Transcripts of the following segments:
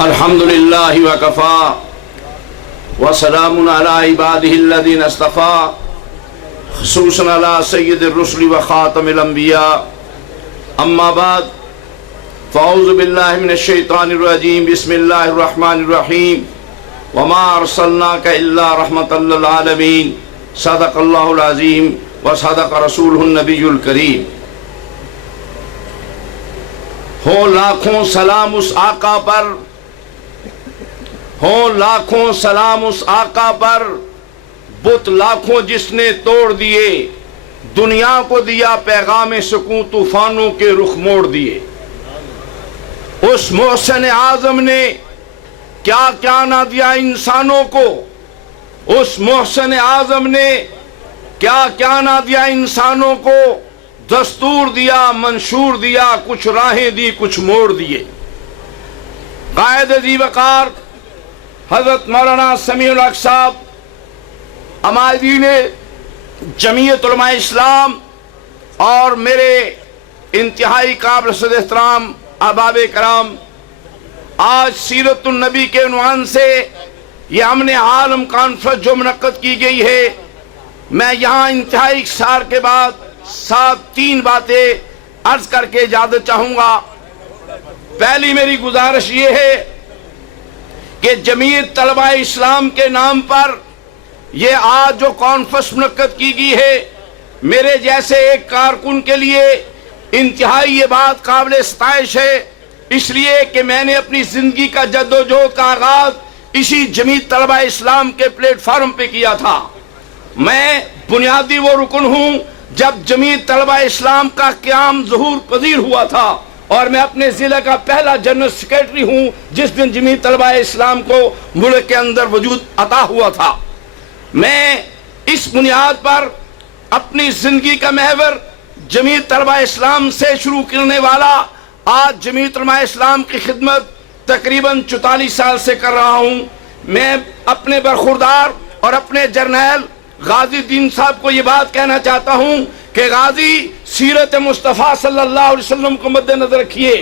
الحمدللہ وکفا وسلام علی عبادہ الذین اصطفیٰ خصوصاً علی سید الرسل وخاتم الانبیاء اما بعد فاعوذ باللہ من الشیطان الرجیم بسم اللہ الرحمن الرحیم وما ارسلناک الا رحمتا للعالمین صدق اللہ العظیم وصدق رسولہ النبی الکریم۔ ہو لاکھوں سلام اس آقا پر، ہو لاکھوں سلام اس آقا پر، بت لاکھوں جس نے توڑ دیے، دنیا کو دیا پیغام سکون طوفانوں کے رخ موڑ دیے۔ اس محسن اعظم نے کیا کیا نہ دیا انسانوں کو، اس محسن اعظم نے کیا کیا نہ دیا انسانوں کو، دستور دیا، منشور دیا، کچھ راہیں دی، کچھ موڑ دیے۔ قائد ذی وقار حضرت مولانا سمیع الحق صاحب عمائدین جمعیت علماء اسلام اور میرے انتہائی قابل صد احترام احباب کرام، آج سیرت النبی کے عنوان سے یہ امن عالم کانفرنس جو منعقد کی گئی ہے، میں یہاں انتہائی اختصار کے بعد تین باتیں عرض کر کے اجازت چاہوں گا۔ پہلی میری گزارش یہ ہے کہ جمعیت طلبہ اسلام کے نام پر یہ آج جو کانفرنس منعقد کی گئی ہے، میرے جیسے ایک کارکن کے لیے انتہائی یہ بات قابل ستائش ہے، اس لیے کہ میں نے اپنی زندگی کا جد و جہد کا آغاز اسی جمعیت طلبہ اسلام کے پلیٹ فارم پہ کیا تھا۔ میں بنیادی وہ رکن ہوں جب جمعیت طلبہ اسلام کا قیام ظہور پذیر ہوا تھا، اور میں اپنے ضلع کا پہلا جنرل سیکریٹری ہوں جس دن جمعیت طلبہ اسلام کو ملک کے اندر وجود عطا ہوا تھا۔ میں اس بنیاد پر اپنی زندگی کا محور جمعیت طلبہ اسلام سے شروع کرنے والا آج جمعیت علماء اسلام کی خدمت تقریباً 44 سال سے کر رہا ہوں۔ میں اپنے برخوردار اور اپنے جرنیل غازی دین صاحب کو یہ بات کہنا چاہتا ہوں کہ غازی سیرت مصطفیٰ صلی اللہ علیہ وسلم کو مد نظر رکھیے۔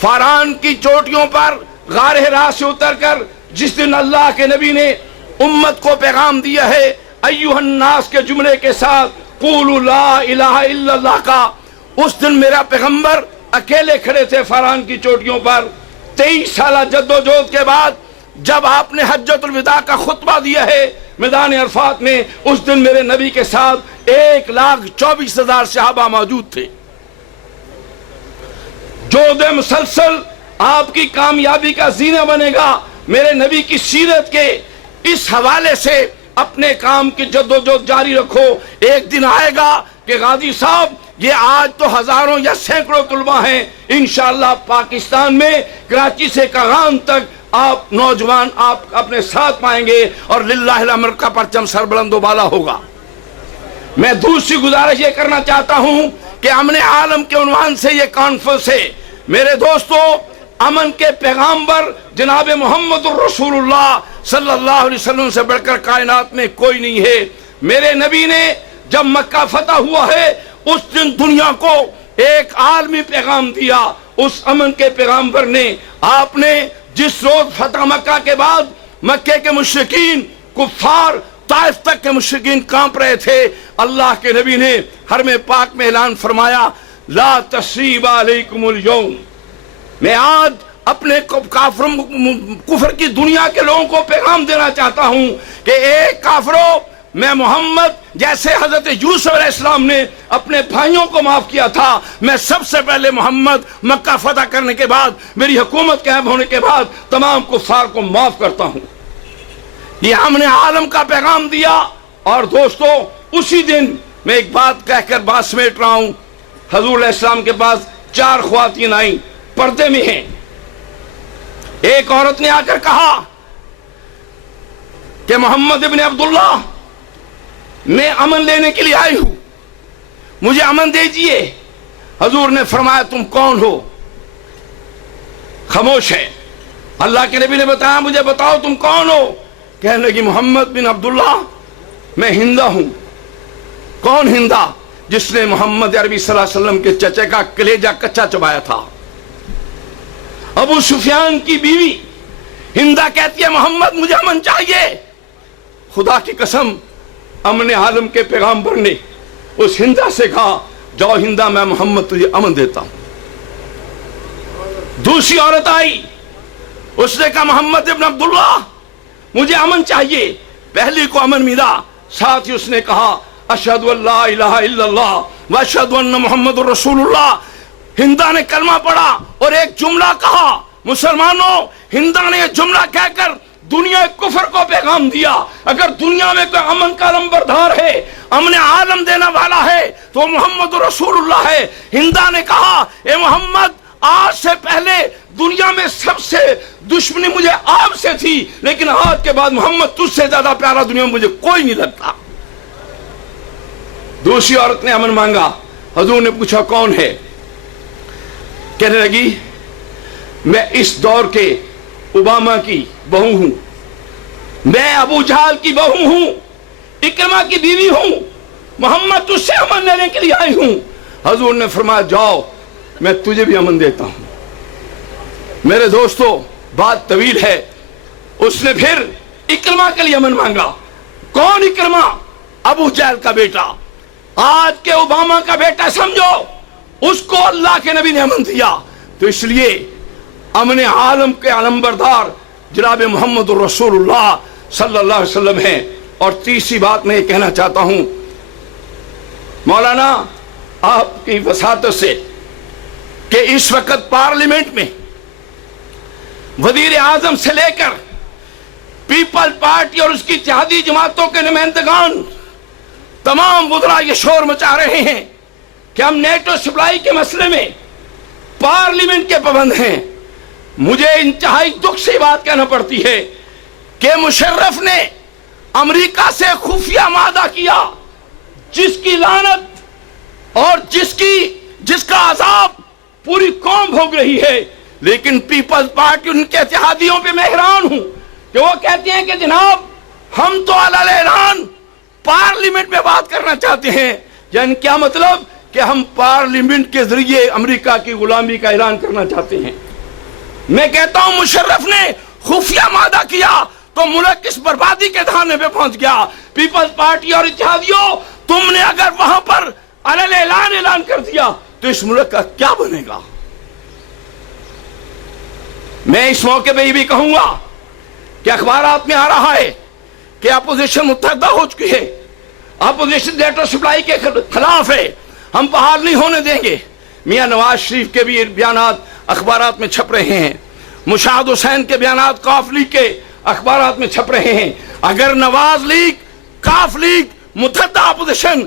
فاران کی چوٹیوں پر غار حرا سے اتر کر جس دن اللہ کے نبی نے امت کو پیغام دیا ہے ایھا الناس کے جملے کے ساتھ قولوا لا الہ الا اللہ کا، اس دن میرا پیغمبر اکیلے کھڑے تھے فاران کی چوٹیوں پر۔ 23 سالہ جد و جہد کے بعد جب آپ نے حجۃ الوداع کا خطبہ دیا ہے میدان عرفات میں، اس دن میرے نبی کے ساتھ 1,24,000 صحابہ موجود تھے۔ جہد مسلسل آپ کی کامیابی کا زینہ بنے گا۔ میرے نبی کی سیرت کے اس حوالے سے اپنے کام کی جد و جہد جاری رکھو۔ ایک دن آئے گا کہ غازی صاحب یہ آج تو ہزاروں یا سینکڑوں طلباء ہیں، انشاءاللہ پاکستان میں کراچی سے کاغان تک آپ نوجوان آپ اپنے ساتھ پائیں گے اور للہ الامر کا پرچم سربلند و بالا ہوگا۔ میں دوسری گزارش یہ کرنا چاہتا ہوں کہ امن عالم کے عنوان سے یہ کانفرنس ہے۔ میرے دوستو، امن کے پیغامبر جناب محمد الرسول اللہ صلی اللہ علیہ وسلم سے بڑھ کر کائنات میں کوئی نہیں ہے۔ میرے نبی نے جب مکہ فتح ہوا ہے اس دن دنیا کو ایک عالمی پیغام دیا۔ اس امن کے پیغامبر نے، آپ نے جس روز فتح مکہ کے بعد مکے کے مشرکین کفار طائف تک کے مشرکین کانپ رہے تھے، اللہ کے نبی نے حرم پاک میں اعلان فرمایا لا تثریب علیکم اليوم۔ میں آج اپنے کفر کی دنیا کے لوگوں کو پیغام دینا چاہتا ہوں کہ ایک کافروں، میں محمد جیسے حضرت یوسف علیہ السلام نے اپنے بھائیوں کو معاف کیا تھا، میں سب سے پہلے محمد مکہ فتح کرنے کے بعد، میری حکومت قائم ہونے کے بعد تمام کفار کو معاف کرتا ہوں۔ یہ ہم نے عالم کا پیغام دیا۔ اور دوستو، اسی دن میں ایک بات کہہ کر بات سمیٹ رہا ہوں۔ حضور علیہ السلام کے پاس 4 خواتین آئیں، پردے میں ہیں۔ ایک عورت نے آ کر کہا کہ محمد ابن عبداللہ، میں امن لینے کے لیے آئی ہوں، مجھے امن دیجئے۔ حضور نے فرمایا تم کون ہو؟ خاموش ہے۔ اللہ کے نبی نے بتایا مجھے بتاؤ تم کون ہو؟ کہنے لگی محمد بن عبداللہ، میں ہندہ ہوں۔ کون ہندہ؟ جس نے محمد عربی صلی اللہ علیہ وسلم کے چچے کا کلیجہ کچا چبایا تھا۔ ابو سفیان کی بیوی ہندا کہتی ہے محمد مجھے امن چاہیے. خدا کی قسم امن عالم کے پیغامبر نے اس ہندا سے کہا جاؤ ہندا میں محمد تجھے امن دیتا ہوں. دوسری عورت آئی, اس نے کہا محمد ابن عبداللہ مجھے امن چاہیے. پہلی کو امن ملا, ساتھ ہی اس نے کہا اشہد ان لا الہ الا اللہ واشہد ان محمد رسول اللہ. ہندا نے کلمہ پڑھا اور ایک جملہ کہا. مسلمانوں, ہندا نے یہ جملہ کہہ کر دنیا کفر کو پیغام دیا. اگر دنیا میں کوئی امن کا لمبردار ہے, امن عالم دینے والا ہے, تو محمد رسول اللہ ہے. ہندا نے کہا اے محمد آج سے پہلے دنیا میں سب سے دشمنی مجھے آپ سے تھی, لیکن آج کے بعد محمد تجھ سے زیادہ پیارا دنیا میں مجھے کوئی نہیں لگتا. دوسری عورت نے امن مانگا. حضور نے پوچھا کون ہے؟ کہنے لگی میں اس دور کے اوباما کی بہو ہوں, میں ابو جہل کی بہو ہوں, اکرمہ کی بیوی ہوں, محمد تجھ سے امن لینے کے لیے آئی ہوں. حضور نے فرمایا جاؤ میں تجھے بھی امن دیتا ہوں. میرے دوستو بات طویل ہے. اس نے پھر اکرمہ کے لیے امن مانگا. کون اکرمہ؟ ابو جہل کا بیٹا, آج کے اوباما کا بیٹا سمجھو. اس کو اللہ کے نبی نے امن دیا. تو اس لیے امن عالم کے علمبردار جناب محمد رسول اللہ صلی اللہ علیہ وسلم ہیں. اور تیسری بات میں یہ کہنا چاہتا ہوں, مولانا آپ کی وساطت سے کہ اس وقت پارلیمنٹ میں وزیر اعظم سے لے کر پیپل پارٹی اور اس کی اتحادی جماعتوں کے نمائندگان تمام وزراء یہ شور مچا رہے ہیں کہ ہم نیٹو سپلائی کے مسئلے میں پارلیمنٹ کے پابند ہیں. مجھے انتہائی دکھ سے بات کہنا پڑتی ہے کہ مشرف نے امریکہ سے خفیہ معاہدہ کیا, جس کی لعنت اور جس کا عذاب پوری قوم بھوگ رہی ہے. لیکن پیپلز پارٹی ان کے اتحادیوں پہ میں حیران ہوں کہ وہ کہتے ہیں کہ جناب ہم تو علی اعلان پارلیمنٹ میں بات کرنا چاہتے ہیں. یعنی کیا مطلب کہ ہم پارلیمنٹ کے ذریعے امریکہ کی غلامی کا اعلان کرنا چاہتے ہیں. میں کہتا ہوں مشرف نے خفیہ معاہدہ کیا تو ملک اس بربادی کے دھانے پہ پہنچ گیا. پیپلز پارٹی اور اتحادیوں, تم نے اگر وہاں پر علی اعلان کر دیا تو اس ملک کا کیا بنے گا؟ میں اس موقع پہ یہ بھی کہوں گا کہ اخبارات میں آ رہا ہے کہ اپوزیشن متحدہ ہو چکی ہے, اپوزیشن نیٹو سپلائی کے خلاف ہے, ہم بحال نہیں ہونے دیں گے. میاں نواز شریف کے بھی بیانات اخبارات میں چھپ رہے ہیں, مشاہد حسین کے بیانات کاف لیگ کے اخبارات میں چھپ رہے ہیں. اگر نواز لیگ, کاف لیگ, متحدہ اپوزیشن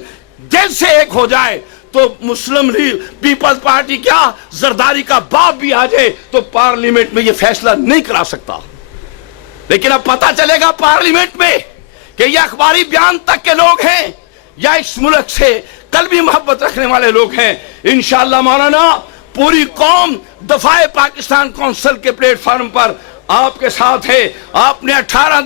دل سے ایک ہو جائے تو مسلم لیگ, پیپلز پارٹی کیا زرداری کا باپ بھی آ جائے تو پارلیمنٹ میں یہ فیصلہ نہیں کرا سکتا. لیکن اب پتہ چلے گا پارلیمنٹ میں کہ یہ اخباری بیان تک کے لوگ ہیں یا اس ملک سے قلبی محبت رکھنے والے لوگ ہیں. انشاءاللہ مولانا پوری قوم دفاع پاکستان کونسل کے پلیٹ فارم پر آپ کے ساتھ ہے. آپ نے 18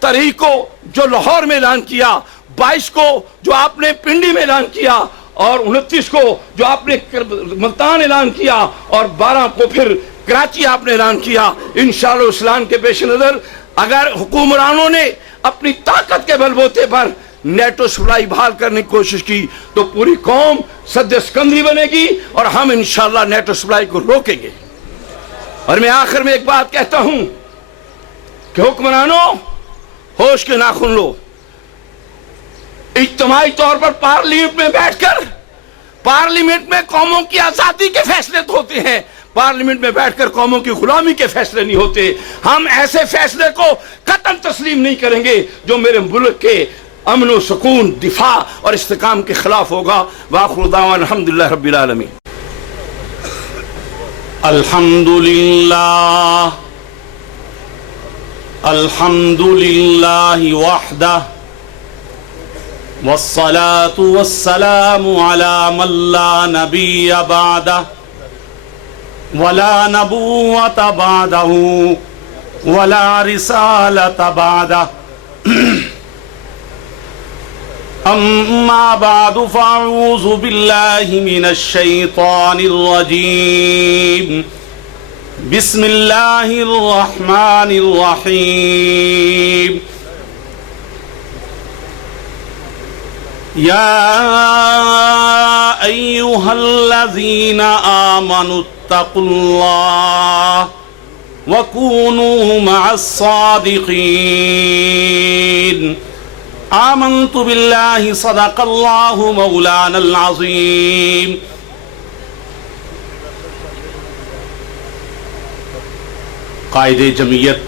تاریخ کو جو لاہور میں اعلان کیا, 22 کو جو آپ نے پنڈی میں اعلان کیا, اور 29 کو جو آپ نے ملتان اعلان کیا, اور 12 کو پھر کراچی آپ نے اعلان کیا. انشاءاللہ اسلام کے پیش نظر اگر حکمرانوں نے اپنی طاقت کے بل بوتے پر نیٹو سپلائی بحال کرنے کی کوشش کی تو پوری قوم سد اسکندری بنے گی اور ہم انشاءاللہ نیٹو سپلائی کو روکیں گے. اور میں آخر میں ایک بات کہتا ہوں کہ حکمرانوں ہوش کے ناخن لو. اجتماعی طور پر پارلیمنٹ میں بیٹھ کر, پارلیمنٹ میں قوموں کی آزادی کے فیصلے تو ہوتے ہیں, پارلیمنٹ میں بیٹھ کر قوموں کی غلامی کے فیصلے نہیں ہوتے. ہم ایسے فیصلے کو قطعاً تسلیم نہیں کریں گے جو میرے ملک کے امن و سکون, دفاع اور استحکام کے خلاف ہوگا. وآخر دعوانا الحمدللہ رب العالمین. الحمدللہ الحمدللہ وحدہ والصلاة والسلام على من لا نبی بعدہ ولا نبوة بعده ولا رسالة بعده اما بعد فاعوذ باللہ من الشیطان الرجیم بسم اللہ الرحمن الرحیم یا ایہا الذین آمنوا اتقوا اللہ وکونوا مع الصادقین آمنت باللہ صدق اللہ مولانا العظیم قائد جمعیت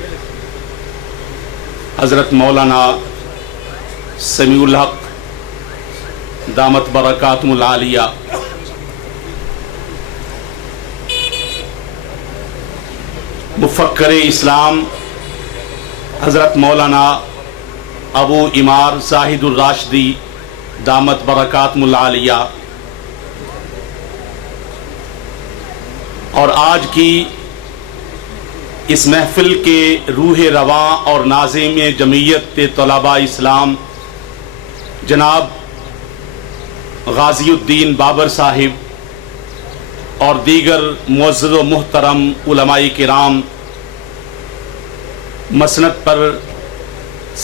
حضرت مولانا سمیع الحق دامت برکاتہم العالیہ، مفکر اسلام حضرت مولانا ابو عمار زاہد الراشدی دامت برکاتہم العالیہ، اور آج کی اس محفل کے روح رواں اور ناظم جمعیت طلباء اسلام جناب غازی الدین بابر صاحب اور دیگر معزز و محترم علماء کرام، مسند پر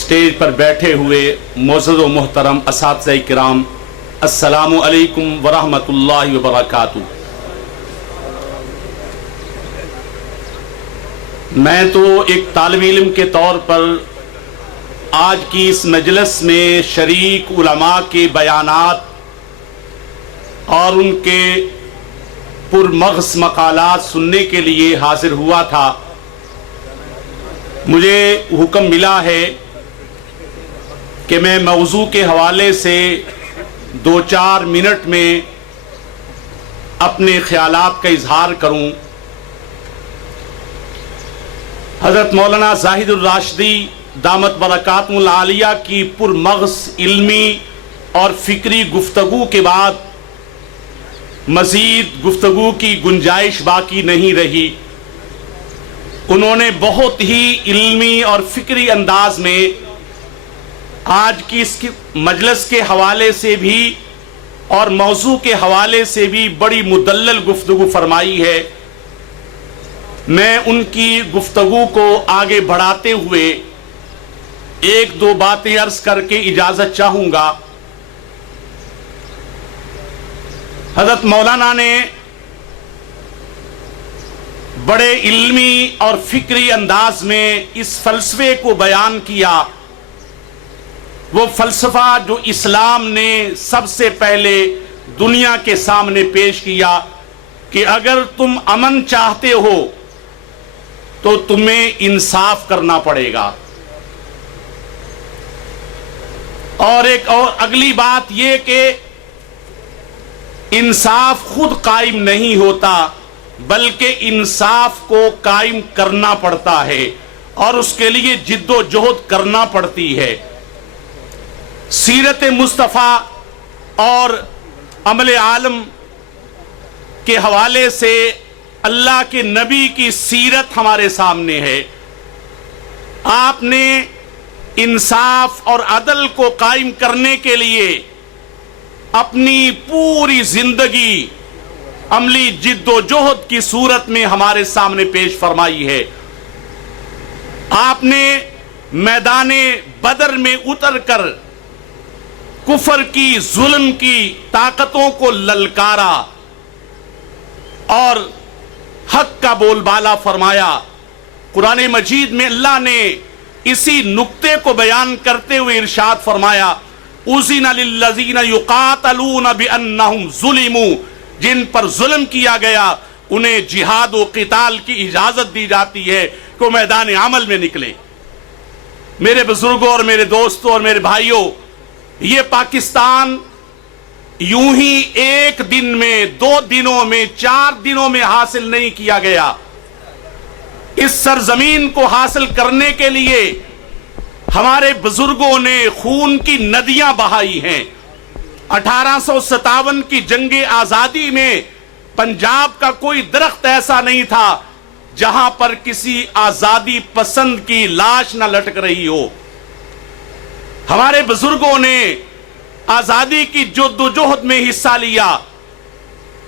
سٹیج پر بیٹھے ہوئے معزز و محترم اساتذہ کرام، السلام علیکم ورحمۃ اللہ وبرکاتہ۔ میں تو ایک طالب علم کے طور پر آج کی اس مجلس میں شریک علماء کے بیانات اور ان کے پرمغز مقالات سننے کے لیے حاضر ہوا تھا۔ مجھے حکم ملا ہے کہ میں موضوع کے حوالے سے 2-4 منٹ میں اپنے خیالات کا اظہار کروں۔ حضرت مولانا زاہد الراشدی دامت برکاتہم العالیہ کی پرمغز علمی اور فکری گفتگو کے بعد مزید گفتگو کی گنجائش باقی نہیں رہی۔ انہوں نے بہت ہی علمی اور فکری انداز میں آج کی اس مجلس کے حوالے سے بھی اور موضوع کے حوالے سے بھی بڑی مدلل گفتگو فرمائی ہے۔ میں ان کی گفتگو کو آگے بڑھاتے ہوئے 1-2 باتیں عرض کر کے اجازت چاہوں گا۔ حضرت مولانا نے بڑے علمی اور فکری انداز میں اس فلسفے کو بیان کیا، وہ فلسفہ جو اسلام نے سب سے پہلے دنیا کے سامنے پیش کیا کہ اگر تم امن چاہتے ہو تو تمہیں انصاف کرنا پڑے گا۔ اور ایک اور اگلی بات یہ کہ انصاف خود قائم نہیں ہوتا بلکہ انصاف کو قائم کرنا پڑتا ہے اور اس کے لیے جد و جہد کرنا پڑتی ہے۔ سیرت مصطفیٰ اور عمل عالم کے حوالے سے اللہ کے نبی کی سیرت ہمارے سامنے ہے۔ آپ نے انصاف اور عدل کو قائم کرنے کے لیے اپنی پوری زندگی عملی جد و جہد کی صورت میں ہمارے سامنے پیش فرمائی ہے۔ آپ نے میدان بدر میں اتر کر کفر کی، ظلم کی طاقتوں کو للکارا اور حق کا بول بالا فرمایا۔ قرآن مجید میں اللہ نے اسی نقطے کو بیان کرتے ہوئے ارشاد فرمایا، اُذِنَ لِلَّذِينَ يُقَاتَلُونَ بِأَنَّهُمْ ظُلِمُوا، جن پر ظلم کیا گیا انہیں جہاد و قتال کی اجازت دی جاتی ہے کہ وہ میدان عمل میں نکلے۔ میرے بزرگوں اور میرے دوستوں اور میرے بھائیوں، یہ پاکستان یوں ہی 1 دن میں، 2 دنوں میں، 4 دنوں میں حاصل نہیں کیا گیا۔ اس سرزمین کو حاصل کرنے کے لیے ہمارے بزرگوں نے خون کی ندیاں بہائی ہیں۔ 1857 کی جنگ آزادی میں پنجاب کا کوئی درخت ایسا نہیں تھا جہاں پر کسی آزادی پسند کی لاش نہ لٹک رہی ہو۔ ہمارے بزرگوں نے آزادی کی جد و جہد میں حصہ لیا۔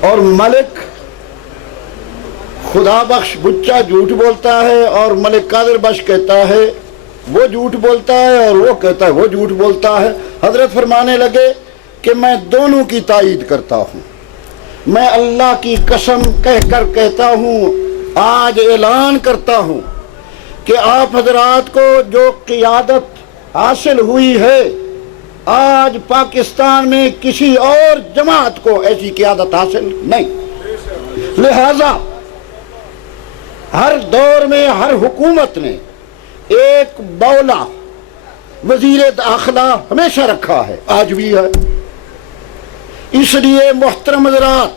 اور ملک خدا بخش بچہ جھوٹ بولتا ہے اور ملک قادر بخش کہتا ہے وہ جھوٹ بولتا ہے اور وہ کہتا ہے وہ جھوٹ بولتا ہے۔ حضرت فرمانے لگے کہ میں دونوں کی تائید کرتا ہوں، میں اللہ کی قسم کہہ کر کہتا ہوں، آج اعلان کرتا ہوں کہ آپ حضرات کو جو قیادت حاصل ہوئی ہے، آج پاکستان میں کسی اور جماعت کو ایسی قیادت حاصل نہیں۔ لہذا ہر دور میں ہر حکومت نے ایک بولا وزیر داخلہ ہمیشہ رکھا ہے، آج بھی ہے۔ اس لیے محترم حضرات،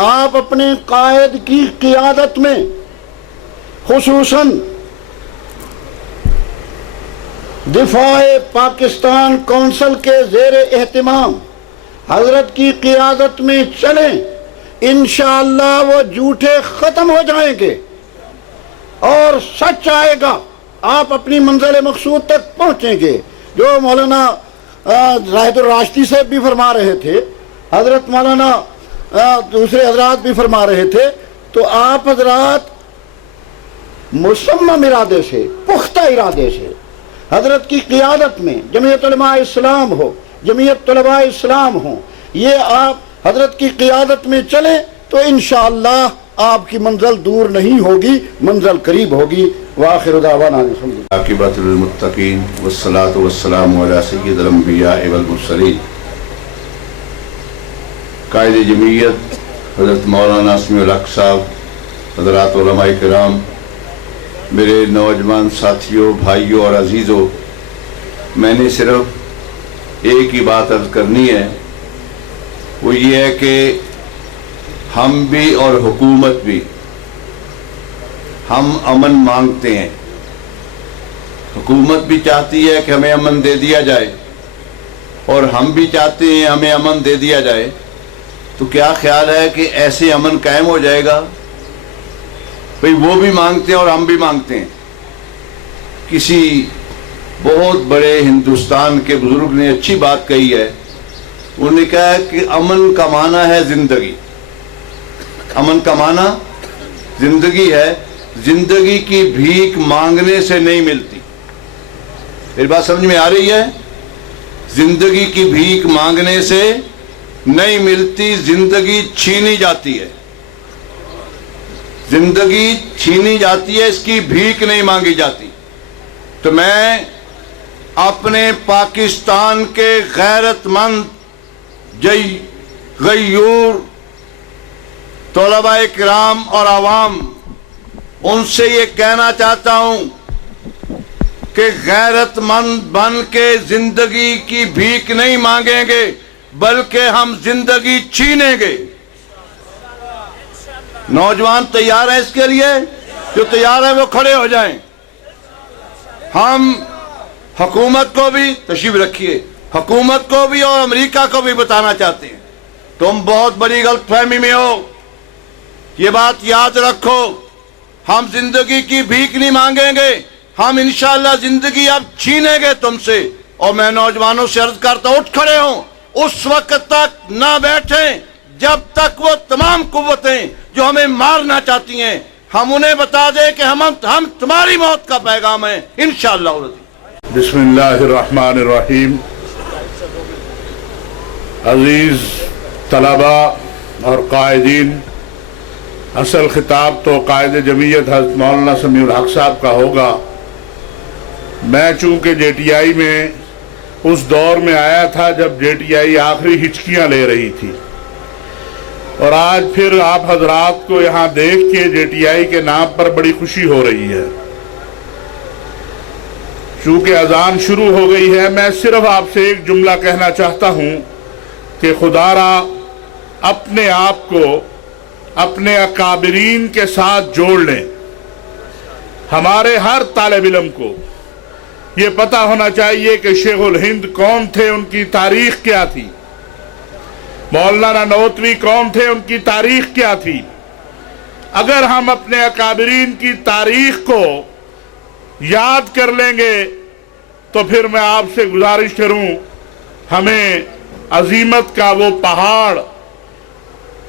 آپ اپنے قائد کی قیادت میں خصوصاً دفاع پاکستان کونسل کے زیر اہتمام حضرت کی قیادت میں چلیں، انشاءاللہ وہ جھوٹے ختم ہو جائیں گے اور سچ آئے گا، آپ اپنی منزل مقصود تک پہنچیں گے۔ جو مولانا زاہد الراشدی صاحب بھی فرما رہے تھے، حضرت مولانا دوسرے حضرات بھی فرما رہے تھے، تو آپ حضرات مصمم ارادے سے، پختہ ارادے سے حضرت کی قیادت میں جمعیت علماء اسلام ہو، جمعیت طلباء اسلام ہو، یہ آپ حضرت کی قیادت میں چلیں تو انشاءاللہ آپ کی منزل دور نہیں ہوگی، منزل قریب ہوگی۔ وآخر دعوانا الحمدللہ۔ عاقبۃ للمتقین والصلاة والسلام علی سید الانبیاء والمرسلین۔ قائد جمعیت حضرت مولانا اسمی الحق صاحب، حضرات علماء کرام، میرے نوجوان ساتھیوں، بھائیوں اور عزیزوں، میں نے صرف ایک ہی بات عرض کرنی ہے، وہ یہ ہے کہ ہم بھی اور حکومت بھی، ہم امن مانگتے ہیں، حکومت بھی چاہتی ہے کہ ہمیں امن دے دیا جائے اور ہم بھی چاہتے ہیں ہمیں امن دے دیا جائے۔ تو کیا خیال ہے کہ ایسے امن قائم ہو جائے گا؟ بھئی وہ بھی مانگتے ہیں اور ہم بھی مانگتے ہیں۔ کسی بہت بڑے ہندوستان کے بزرگ نے اچھی بات کہی ہے، انہوں نے کہا کہ امن کا معنی ہے زندگی، امن کا معنی زندگی ہے، زندگی کی بھیک مانگنے سے نہیں ملتی۔ میری بات سمجھ میں آ رہی ہے؟ زندگی کی بھیک مانگنے سے نہیں ملتی، زندگی چھینی جاتی ہے، زندگی چھینی جاتی ہے، اس کی بھیک نہیں مانگی جاتی۔ تو میں اپنے پاکستان کے غیرت مند غیور طلباء کرام اور عوام، ان سے یہ کہنا چاہتا ہوں کہ غیرت مند بن کے زندگی کی بھیک نہیں مانگیں گے، بلکہ ہم زندگی چھینیں گے۔ نوجوان تیار ہیں اس کے لیے؟ جو تیار ہیں وہ کھڑے ہو جائیں۔ ہم حکومت کو بھی، تشریف رکھیے، حکومت کو بھی اور امریکہ کو بھی بتانا چاہتے ہیں، تم بہت بڑی غلط فہمی میں ہو، یہ بات یاد رکھو، ہم زندگی کی بھیک نہیں مانگیں گے، ہم انشاءاللہ زندگی اب چھینیں گے تم سے۔ اور میں نوجوانوں سے عرض کرتا ہوں، اٹھ کھڑے ہوں، اس وقت تک نہ بیٹھیں جب تک وہ تمام قوتیں جو ہمیں مارنا چاہتی ہیں ہم انہیں بتا دیں کہ ہم تمہاری موت کا پیغام ہے انشاءاللہ۔ بسم اللہ الرحمن الرحیم۔ عزیز طلباء اور قائدین، اصل خطاب تو قائد جمعیت حضرت مولانا سمیع الحق صاحب کا ہوگا۔ میں چونکہ جے ٹی آئی میں اس دور میں آیا تھا جب جے ٹی آئی آخری ہچکیاں لے رہی تھی، اور آج پھر آپ حضرات کو یہاں دیکھ کے جے ٹی آئی کے نام پر بڑی خوشی ہو رہی ہے۔ چونکہ اذان شروع ہو گئی ہے، میں صرف آپ سے ایک جملہ کہنا چاہتا ہوں کہ خدا را اپنے آپ کو اپنے اکابرین کے ساتھ جوڑ لیں۔ ہمارے ہر طالب علم کو یہ پتہ ہونا چاہیے کہ شیخ الہند کون تھے، ان کی تاریخ کیا تھی، مولانا نوتوی کون تھے، ان کی تاریخ کیا تھی۔ اگر ہم اپنے اکابرین کی تاریخ کو یاد کر لیں گے تو پھر میں آپ سے گزارش کروں، ہمیں عظیمت کا وہ پہاڑ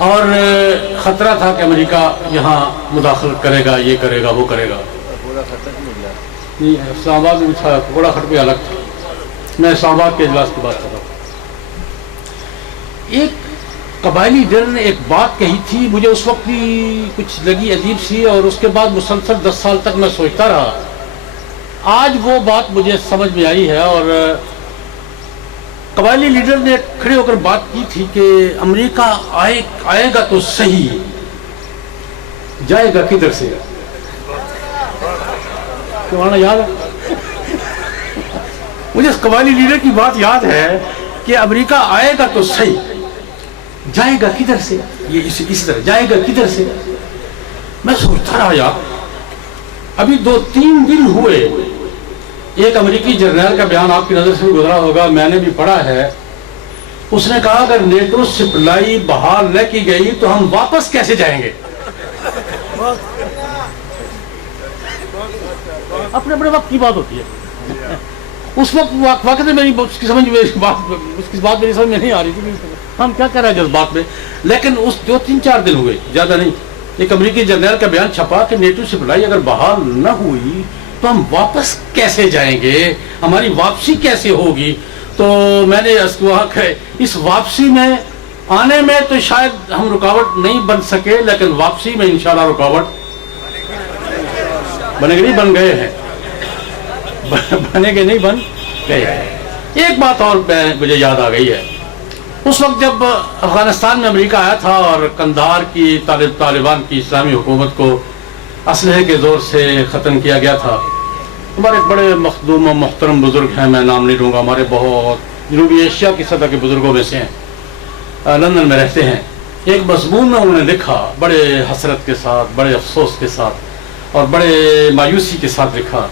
اور خطرہ تھا کہ امریکہ یہاں مداخلت کرے گا، یہ کرے گا، وہ کرے گا. نہیں، اسلام آباد میں تھا، بڑا خط بھی الگ تھا. میں اسلام آباد کے اجلاس کی بات کر رہا ہوں. ایک قبائلی لیڈر نے ایک بات کہی تھی، مجھے اس وقت بھی کچھ لگی عجیب سی، اور اس کے بعد مسلسل 10 سال تک میں سوچتا رہا. آج وہ بات مجھے سمجھ میں آئی ہے. اور قبائلی لیڈر نے کھڑے ہو کر بات کی تھی کہ امریکہ آئے گا تو صحیح، جائے گا کدھر سے؟ تمہارا یاد ہے؟ مجھے اس قبائلی لیڈر کی بات یاد ہے کہ امریکہ آئے گا تو صحیح، جائے گا کدھر سے؟ یہ اس طرح جائے گا کدھر سے؟ میں سوچتا رہا یار. ابھی 2-3 دن ہوئے، ایک امریکی جرنیل کا بیان آپ کی نظر سے بھی گزرا ہوگا، میں نے بھی پڑھا ہے. اس نے کہا اگر نیٹو سپلائی بحال نہ کی گئی تو ہم واپس کیسے جائیں گے؟ اپنے اپنے وقت کی بات ہوتی ہے. اس وقت واقعی میری اس کی بات میری سمجھ میں نہیں آ رہی تھی، ہم کیا کر رہے ہیں جذبات میں. لیکن اس جو 3-4 دن ہوئے، زیادہ نہیں، ایک امریکی جرنیل کا بیان چھپا کہ نیٹو سپلائی اگر بحال نہ ہوئی تو ہم واپس کیسے جائیں گے، ہماری واپسی کیسے ہوگی. تو میں نے اس واپسی میں آنے میں تو شاید ہم رکاوٹ نہیں بن سکے، لیکن واپسی میں انشاءاللہ رکاوٹ بنے گے، نہیں بن گئے ہیں، بنے گے نہیں بن گئے ہیں. ایک بات اور مجھے یاد آ گئی ہے. اس وقت جب افغانستان میں امریکہ آیا تھا اور قندھار کی طالبان کی اسلامی حکومت کو اسلحے کے زور سے ختم کیا گیا تھا، ہمارے بڑے مخدوم و محترم بزرگ ہیں، میں نام نہیں لوں گا، ہمارے بہت جنوبی ایشیا کی سطح کے بزرگوں میں سے ہیں، لندن میں رہتے ہیں. ایک مضمون میں انہوں نے لکھا، بڑے حسرت کے ساتھ، بڑے افسوس کے ساتھ اور بڑے مایوسی کے ساتھ لکھا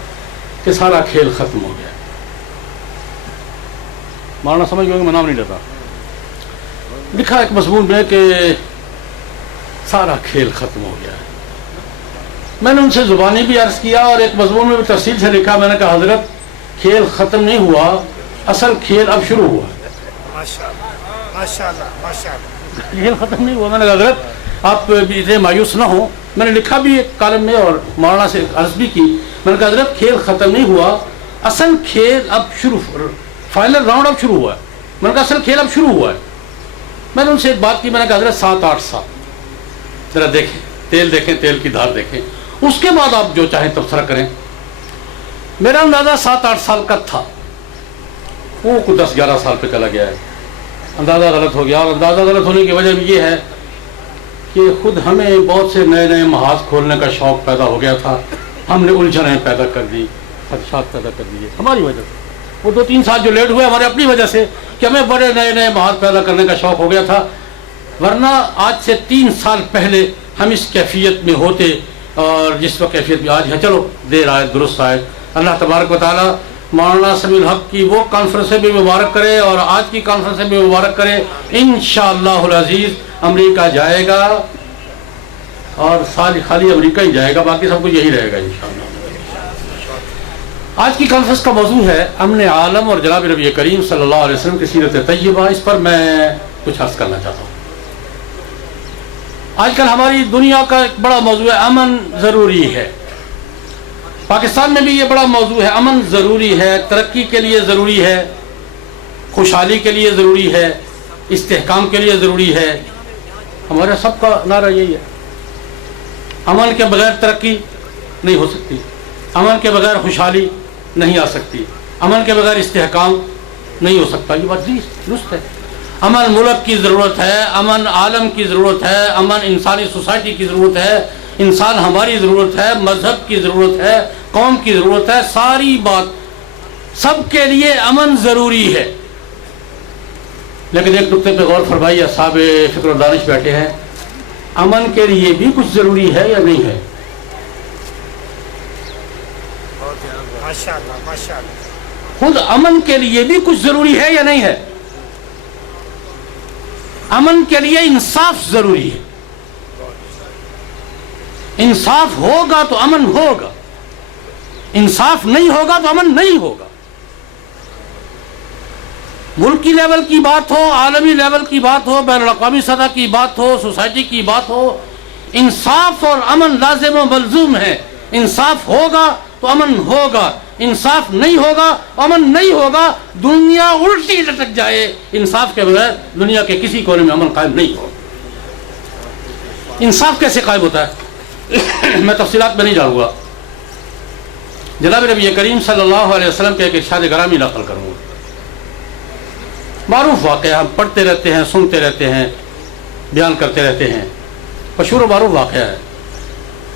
کہ سارا کھیل ختم ہو گیا. مارنا سمجھ گئے، میں نام نہیں لیتا. لکھا ایک مضمون میں کہ سارا کھیل ختم ہو گیا ہے. میں نے ان سے زبانی بھی عرض کیا اور ایک مضمون میں بھی تفصیل سے لکھا. میں نے کہا حضرت کھیل ختم نہیں ہوا، اصل کھیل اب شروع ہوا. کھیل ختم نہیں ہوا. میں نے کہا حضرت آپ اتنے مایوس نہ ہوں. میں نے لکھا بھی ایک کالم میں اور مولانا سے عرض بھی کی. میں نے کہا حضرت کھیل ختم نہیں ہوا، اصل کھیل اب شروع، فائنل راؤنڈ اب شروع ہوا ہے. میں نے کہا اصل کھیل اب شروع ہوا ہے. میں نے ان سے ایک بات کی، میں نے کہا حضرت 7-8 سال ذرا دیکھیں، تیل دیکھیں، تیل کی دھار دیکھیں، اس کے بعد آپ جو چاہیں تبصرہ کریں. میرا اندازہ 7-8 سال کا تھا، وہ 10-11 سال پہ چلا گیا ہے. اندازہ غلط ہو گیا، اور اندازہ غلط ہونے کی وجہ یہ ہے کہ خود ہمیں بہت سے نئے نئے محاذ کھولنے کا شوق پیدا ہو گیا تھا. ہم نے الجھنیں پیدا کر دی، خدشات پیدا کر دیے ہماری وجہ سے. وہ 2-3 سال جو لیٹ ہوئے ہمارے اپنی وجہ سے کہ ہمیں بڑے نئے نئے محاذ پیدا کرنے کا شوق ہو گیا تھا. ورنہ آج سے 3 سال پہلے ہم اس کیفیت میں ہوتے، اور جس وقت کیفیت میں آج ہے. چلو دیر آئے درست آئے. اللہ تبارک و تعالیٰ مولانا سمیع الحق کی وہ کانفرنسیں بھی مبارک کرے اور آج کی کانفرنسیں بھی مبارک کرے. انشاءاللہ العزیز امریکہ جائے گا، اور خالی امریکہ ہی جائے گا، باقی سب کچھ یہی رہے گا انشاءاللہ. آج کی کانفرنس کا موضوع ہے امن عالم اور جناب نبی کریم صلی اللہ علیہ وسلم کی سیرت طیبہ. اس پر میں کچھ عرض کرنا چاہتا ہوں. آج کل ہماری دنیا کا ایک بڑا موضوع ہے امن ضروری ہے. پاکستان میں بھی یہ بڑا موضوع ہے، امن ضروری ہے، ترقی کے لیے ضروری ہے، خوشحالی کے لیے ضروری ہے، استحکام کے لیے ضروری ہے. ہمارا سب کا نعرہ یہی ہے. امن کے بغیر ترقی نہیں ہو سکتی، امن کے بغیر خوشحالی نہیں آ سکتی، امن کے بغیر استحکام نہیں ہو سکتا. یہ بات درست ہے. امن ملک کی ضرورت ہے، امن عالم کی ضرورت ہے، امن انسانی سوسائٹی کی ضرورت ہے، انسان ہماری ضرورت ہے، مذہب کی ضرورت ہے، قوم کی ضرورت ہے. ساری بات سب کے لیے امن ضروری ہے. لیکن ایک نقطے پہ غور فرمائیے، اصحاب فکر و دانش بیٹھے ہیں، امن کے لیے بھی کچھ ضروری ہے یا نہیں ہے؟ خود امن کے لیے بھی کچھ ضروری ہے یا نہیں ہے؟ امن کے لیے انصاف ضروری ہے. انصاف ہوگا تو امن ہوگا، انصاف نہیں ہوگا تو امن نہیں ہوگا. ملکی لیول کی بات ہو، عالمی لیول کی بات ہو، بین الاقوامی سطح کی بات ہو، سوسائٹی کی بات ہو، انصاف اور امن لازم و ملزوم ہے۔ انصاف ہوگا تو امن ہوگا، انصاف نہیں ہوگا، امن نہیں ہوگا، دنیا الٹی لٹک جائے، انصاف کے بغیر دنیا کے کسی کونے میں امن قائم نہیں ہوگا۔ انصاف کیسے قائم ہوتا ہے میں تفصیلات میں نہیں جاؤں گا، جناب نبی کریم صلی اللہ علیہ وسلم کے ایک ارشاد گرامی نقل کروں گا۔ معروف واقعہ، ہم پڑھتے رہتے ہیں، سنتے رہتے ہیں، بیان کرتے رہتے ہیں، مشہور و معروف واقعہ ہے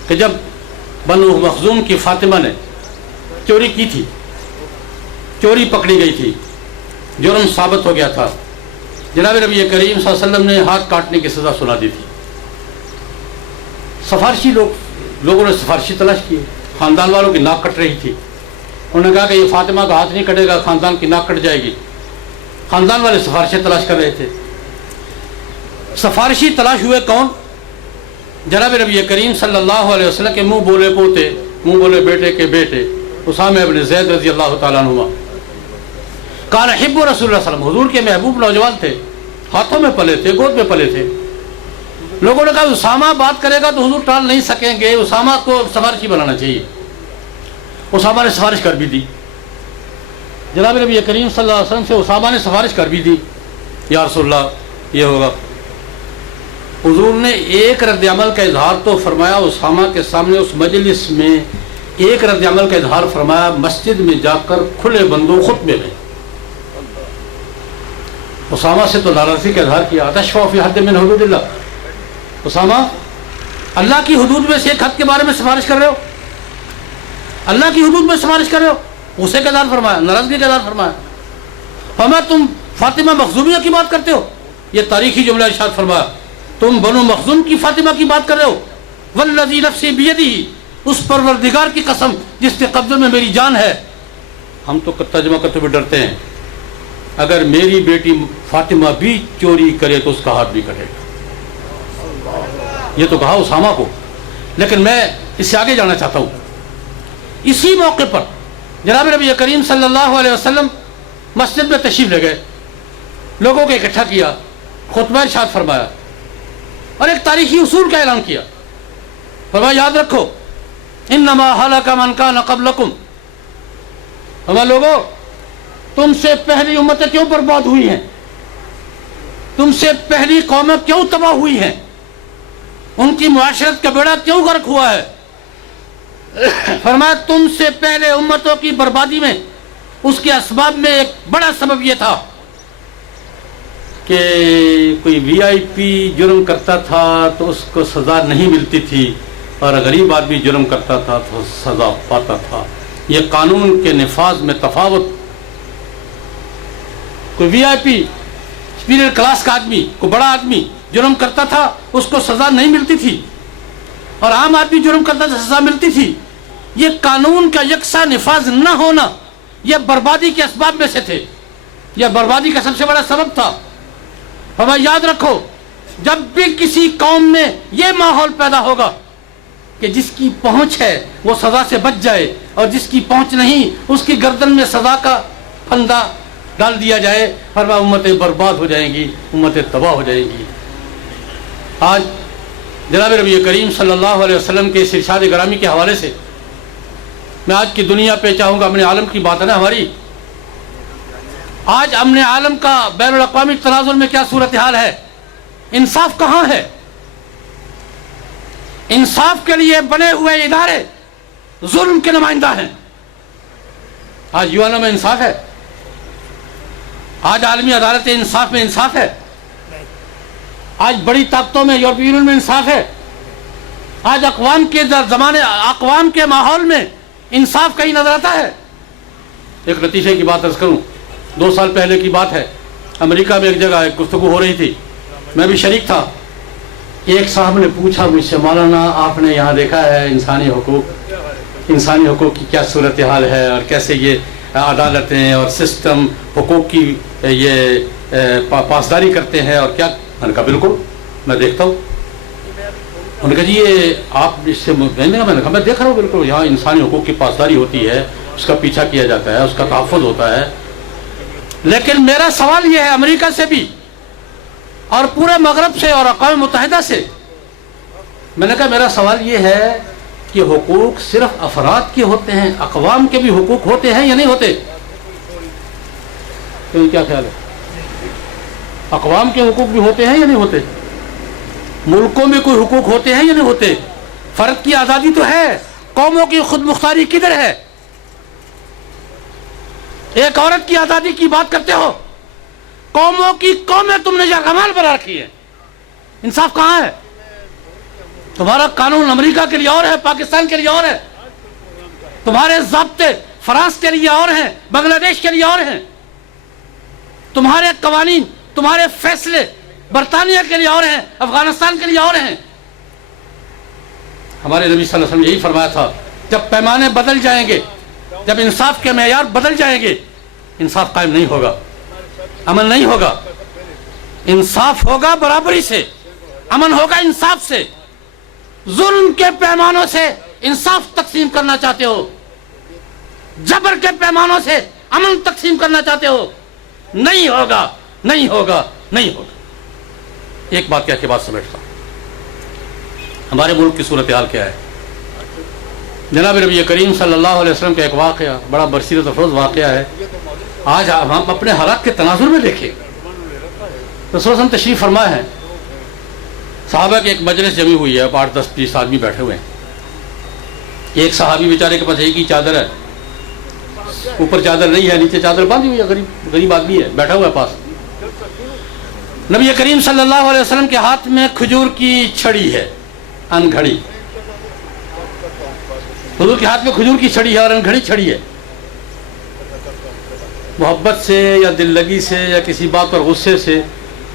کہ جب بنو مخزوم کی فاطمہ نے چوری کی تھی، چوری پکڑی گئی تھی، جرم ثابت ہو گیا تھا، جناب نبی کریم صلی اللہ علیہ وسلم نے ہاتھ کاٹنے کی سزا سنا دی تھی۔ سفارشی لوگوں نے سفارشی تلاش کی، خاندان والوں کی ناک کٹ رہی تھی، انہوں نے کہا کہ یہ فاطمہ کا ہاتھ نہیں کٹے گا، خاندان کی ناک کٹ جائے گی۔ خاندان والے سفارشیں تلاش کر رہے تھے۔ سفارشی تلاش ہوئے کون؟ جناب نبی کریم صلی اللہ علیہ وسلم کے منہ بولے پوتے، منہ بولے بیٹے کے بیٹے اسامہ ابن زید رضی اللہ تعالیٰ عنہ۔ کان حب رسول اللہ صلی اللہ علیہ وسلم، حضور کے محبوب نوجوان تھے، ہاتھوں میں پلے تھے، گود میں پلے تھے۔ لوگوں نے کہا اسامہ بات کرے گا تو حضور ٹال نہیں سکیں گے، اسامہ کو سفارشی بنانا چاہیے۔ اسامہ نے سفارش کر بھی دی، جناب نبی کریم صلی اللہ علیہ وسلم سے اسامہ نے سفارش کر بھی دی، یا رسول اللہ یہ ہوگا۔ حضور نے ایک رد عمل کا اظہار تو فرمایا اسامہ کے سامنے، اس مجلس میں ایک رد عمل کا اظہار فرمایا مسجد میں جا کر کھلے بندوں خطبے میں۔ اسامہ سے تو ناراضگی کا اظہار کیا، اتشفع فی حد من حدود اللہ، اسامہ اللہ کی حدود میں سے ایک حد کے بارے میں سفارش کر رہے ہو، اللہ کی حدود میں سفارش کر رہے ہو، غصے کا اظہار فرمایا، ناراضگی کا اظہار فرمایا۔ فرمایا تم فاطمہ مخزومیہ کی بات کرتے ہو، یہ تاریخی جملہ ارشاد فرمایا، تم بنو مخزوم کی فاطمہ کی بات کر رہے ہو، والذی نفسی بیدہ، اس پروردگار کی قسم جس کے قبضے میں میری جان ہے۔ ہم تو ترجمہ کرتے ہوئے ڈرتے ہیں، اگر میری بیٹی فاطمہ بھی چوری کرے تو اس کا ہاتھ بھی کٹے گا۔ یہ تو کہا اسامہ کو، لیکن میں اس سے آگے جانا چاہتا ہوں۔ اسی موقع پر جناب نبی کریم صلی اللہ علیہ وسلم مسجد میں تشریف لے گئے، لوگوں کو اکٹھا کیا، خطبہ ارشاد فرمایا اور ایک تاریخی اصول کا اعلان کیا۔ فرمایا یاد رکھو انما ہلک من کان قبلکم، فرمایا لوگوں تم سے پہلی امتیں کیوں برباد ہوئی ہیں، تم سے پہلی قومیں کیوں تباہ ہوئی ہیں، ان کی معاشرت کا بیڑا کیوں غرق ہوا ہے۔ فرمایا تم سے پہلے امتوں کی بربادی میں اس کے اسباب میں ایک بڑا سبب یہ تھا کہ کوئی وی آئی پی جرم کرتا تھا تو اس کو سزا نہیں ملتی تھی، اور غریب آدمی جرم کرتا تھا تو سزا پاتا تھا۔ یہ قانون کے نفاذ میں تفاوت، کوئی وی آئی پی سپیریئر کلاس کا آدمی، کوئی بڑا آدمی جرم کرتا تھا اس کو سزا نہیں ملتی تھی، اور عام آدمی جرم کرتا تھا سزا ملتی تھی۔ یہ قانون کا یکساں نفاذ نہ ہونا یہ بربادی کے اسباب میں سے تھے، یہ بربادی کا سب سے بڑا سبب تھا۔ ہمیں یاد رکھو جب بھی کسی قوم میں یہ ماحول پیدا ہوگا کہ جس کی پہنچ ہے وہ سزا سے بچ جائے اور جس کی پہنچ نہیں اس کی گردن میں سزا کا پھندا ڈال دیا جائے، فرمایا امتیں برباد ہو جائیں گی، امتیں تباہ ہو جائیں گی۔ آج جناب نبی کریم صلی اللہ علیہ وسلم کے اس ارشاد گرامی کے حوالے سے میں آج کی دنیا پہ چاہوں گا، امن عالم کی بات ہے نا ہماری، آج امن عالم کا بین الاقوامی تناظر میں کیا صورتحال ہے؟ انصاف کہاں ہے؟ انصاف کے لیے بنے ہوئے ادارے ظلم کے نمائندہ ہیں۔ آج یو این او میں انصاف ہے؟ آج عالمی عدالت انصاف میں انصاف ہے؟ آج بڑی طاقتوں میں یورپی یونین میں انصاف ہے؟ آج اقوام کے ماحول میں انصاف کہیں نظر آتا ہے؟ ایک نتیجے کی بات عرض کروں، 2 سال پہلے کی بات ہے، امریکہ میں ایک جگہ ایک گفتگو ہو رہی تھی، میں بھی شریک تھا۔ ایک صاحب نے پوچھا مجھ سے، مولانا آپ نے یہاں دیکھا ہے انسانی حقوق کی کیا صورتحال ہے اور کیسے یہ عدالتیں اور سسٹم حقوق کی یہ پاسداری کرتے ہیں اور کیا؟ میں نے کہا بالکل میں دیکھتا ہوں۔ انہوں نے کہا جی یہ آپ اس سے، میں نے کہا میں دیکھ رہا ہوں بالکل، یہاں انسانی حقوق کی پاسداری ہوتی ہے، اس کا پیچھا کیا جاتا ہے، اس کا تحفظ ہوتا ہے۔ لیکن میرا سوال یہ ہے امریکہ سے بھی اور پورے مغرب سے اور اقوام متحدہ سے، میں نے کہا میرا سوال یہ ہے کہ حقوق صرف افراد کے ہوتے ہیں، اقوام کے بھی حقوق ہوتے ہیں یا نہیں ہوتے؟ تو کیا خیال ہے؟ اقوام کے حقوق بھی ہوتے ہیں یا نہیں ہوتے؟ ملکوں میں کوئی حقوق ہوتے ہیں یا نہیں ہوتے؟ فرد کی آزادی تو ہے، قوموں کی خود مختاری کدھر ہے؟ ایک عورت کی آزادی کی بات کرتے ہو، قوموں کی قومیں تم نے یرغمال بنا رکھی ہے، انصاف کہاں ہے؟ تمہارا قانون امریکہ کے لیے اور ہے، پاکستان کے لیے اور ہے، تمہارے ضابطے فرانس کے لیے اور ہیں، بنگلہ دیش کے لیے اور ہیں، تمہارے قوانین، تمہارے فیصلے برطانیہ کے لیے اور ہیں، افغانستان کے لیے اور ہیں۔ ہمارے نبی صلی اللہ علیہ وسلم نے یہی فرمایا تھا، جب پیمانے بدل جائیں گے، جب انصاف کے معیار بدل جائیں گے، انصاف قائم نہیں ہوگا، امن نہیں ہوگا۔ انصاف ہوگا برابری سے، امن ہوگا انصاف سے۔ ظلم کے پیمانوں سے انصاف تقسیم کرنا چاہتے ہو، جبر کے پیمانوں سے امن تقسیم کرنا چاہتے ہو، نہیں ہوگا، نہیں ہوگا، نہیں ہوگا۔ ایک بات کہہ کے بات سمیٹتا ہوں، ہمارے ملک کی صورتحال کیا ہے؟ جناب نبی کریم صلی اللہ علیہ وسلم کا ایک واقعہ، بڑا بصیرت افروز واقعہ ہے، آج ہم اپنے حالات کے تناظر میں دیکھیں۔ رسول صلی اللہ علیہ وسلم تشریف فرما ہے، صحابہ کی ایک مجلس جمی ہوئی ہے، 8 10 20 آدمی بیٹھے ہوئے ہیں۔ ایک صحابی بیچارے کے پاس ایک ہی چادر ہے، اوپر چادر نہیں ہے، نیچے چادر باندھی ہوئی ہے، غریب آدمی ہے، بیٹھا ہوا ہے پاس۔ نبی کریم صلی اللہ علیہ وسلم کے ہاتھ میں کھجور کی چھڑی ہے، ان گھڑی، حضور کے ہاتھ میں کھجور کی چھڑی ہے اور ان گھڑی چھڑی ہے۔ محبت سے یا دل لگی سے یا کسی بات پر غصے سے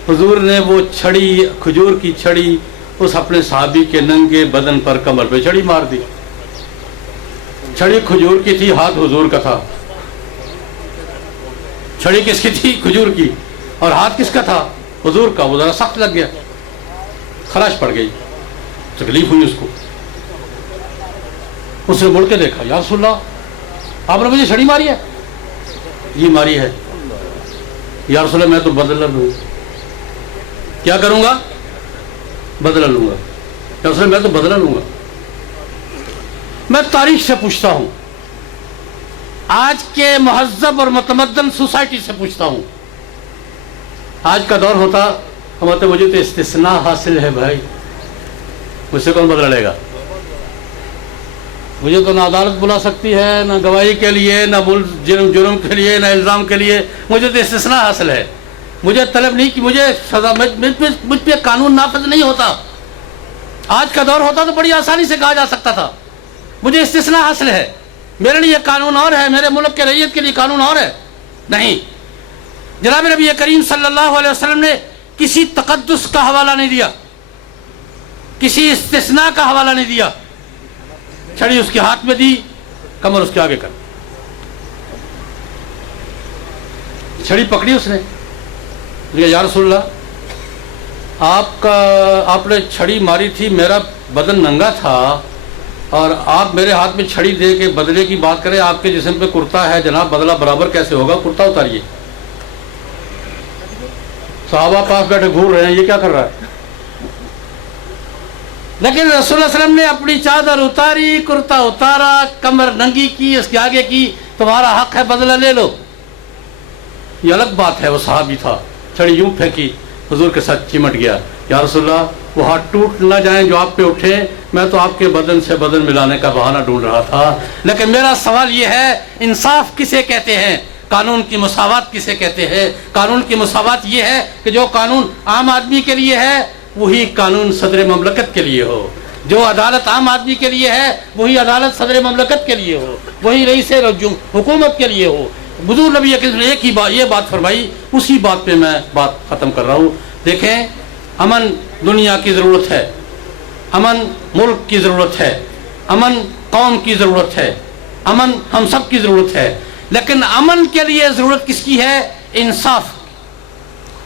حضور نے وہ چھڑی، کھجور کی چھڑی، اس اپنے صحابی کے ننگے بدن پر کمر پہ چھڑی مار دی۔ چھڑی کھجور کی تھی، ہاتھ حضور کا تھا۔ چھڑی کس کی تھی؟ کھجور کی، اور ہاتھ کس کا تھا؟ حضور کا۔ وہ ذرا سخت لگ گیا، خراش پڑ گئی، تکلیف ہوئی اس کو۔ اس نے مڑ کے دیکھا، یا رسول اللہ آپ نے مجھے چھڑی ماری ہے؟ جی ماری ہے۔ یا رسول اللہ میں تو بدلہ لوں، کیا کروں گا؟ بدلہ لوں گا۔ یا رسول اللہ میں تو بدلہ لوں گا۔ میں تاریخ سے پوچھتا ہوں، آج کے مہذب اور متمدن سوسائٹی سے پوچھتا ہوں، آج کا دور ہوتا ہم ہوتے مجھے تو استثناء حاصل ہے بھائی، مجھ سے کون بدلہ لے گا؟ مجھے تو نہ عدالت بلا سکتی ہے، نہ گواہی کے لیے، نہ جرم کے لیے، نہ الزام کے لیے، مجھے تو استثناء حاصل ہے۔ مجھے طلب نہیں کہ مجھے سزا، مجھ پہ قانون نافذ نہیں ہوتا۔ آج کا دور ہوتا تو بڑی آسانی سے کہا جا سکتا تھا مجھے استثناء حاصل ہے، میرے لیے قانون اور ہے، میرے ملک کے رعیت کے لیے قانون اور ہے۔ نہیں، جناب نبی کریم صلی اللہ علیہ وسلم نے کسی تقدس کا حوالہ نہیں دیا، کسی استثناء کا حوالہ نہیں دیا۔ چھڑی اس کے ہاتھ میں دی، کمر اس کے آگے کر، چھڑی پکڑی اس نے، یا رسول اللہ آپ نے چھڑی ماری تھی، میرا بدن ننگا تھا اور آپ میرے ہاتھ میں چھڑی دے کے بدلے کی بات کریں، آپ کے جسم پہ کرتا ہے جناب، بدلہ برابر کیسے ہوگا؟ کرتا اتاریے۔ صحابہ پاس بیٹھے گھور رہے ہیں، یہ کیا کر رہا ہے؟ لیکن رسول اللہ صلی اللہ علیہ وسلم نے اپنی چادر اتاری، کرتا اتارا، کمر ننگی کی، اس کے آگے کی، تمہارا حق ہے بدلہ لے لو۔ یہ الگ بات ہے، وہ صحابی تھا، چھڑی یوں پھینکی، حضور کے ساتھ چمٹ گیا۔ یا رسول اللہ وہ ہاتھ ٹوٹ نہ جائیں جو آپ پہ اٹھے، میں تو آپ کے بدن سے بدن ملانے کا بہانہ ڈھونڈ رہا تھا۔ لیکن میرا سوال یہ ہے، انصاف کسے کہتے ہیں؟ قانون کی مساوات کسے کہتے ہیں؟ قانون کی مساوات یہ ہے کہ جو قانون عام آدمی کے لیے ہے وہی قانون صدر مملکت کے لیے ہو، جو عدالت عام آدمی کے لیے ہے وہی عدالت صدر مملکت کے لیے ہو، وہی رئیس حکومت کے لیے ہو۔ حضور نبی نے ایک ہی بات، یہ بات فرمائی، اسی بات پہ میں بات ختم کر رہا ہوں۔ دیکھیں، امن دنیا کی ضرورت ہے، امن ملک کی ضرورت ہے، امن قوم کی ضرورت ہے، امن ہم سب کی ضرورت ہے، لیکن امن کے لیے ضرورت کس کی ہے؟ انصاف۔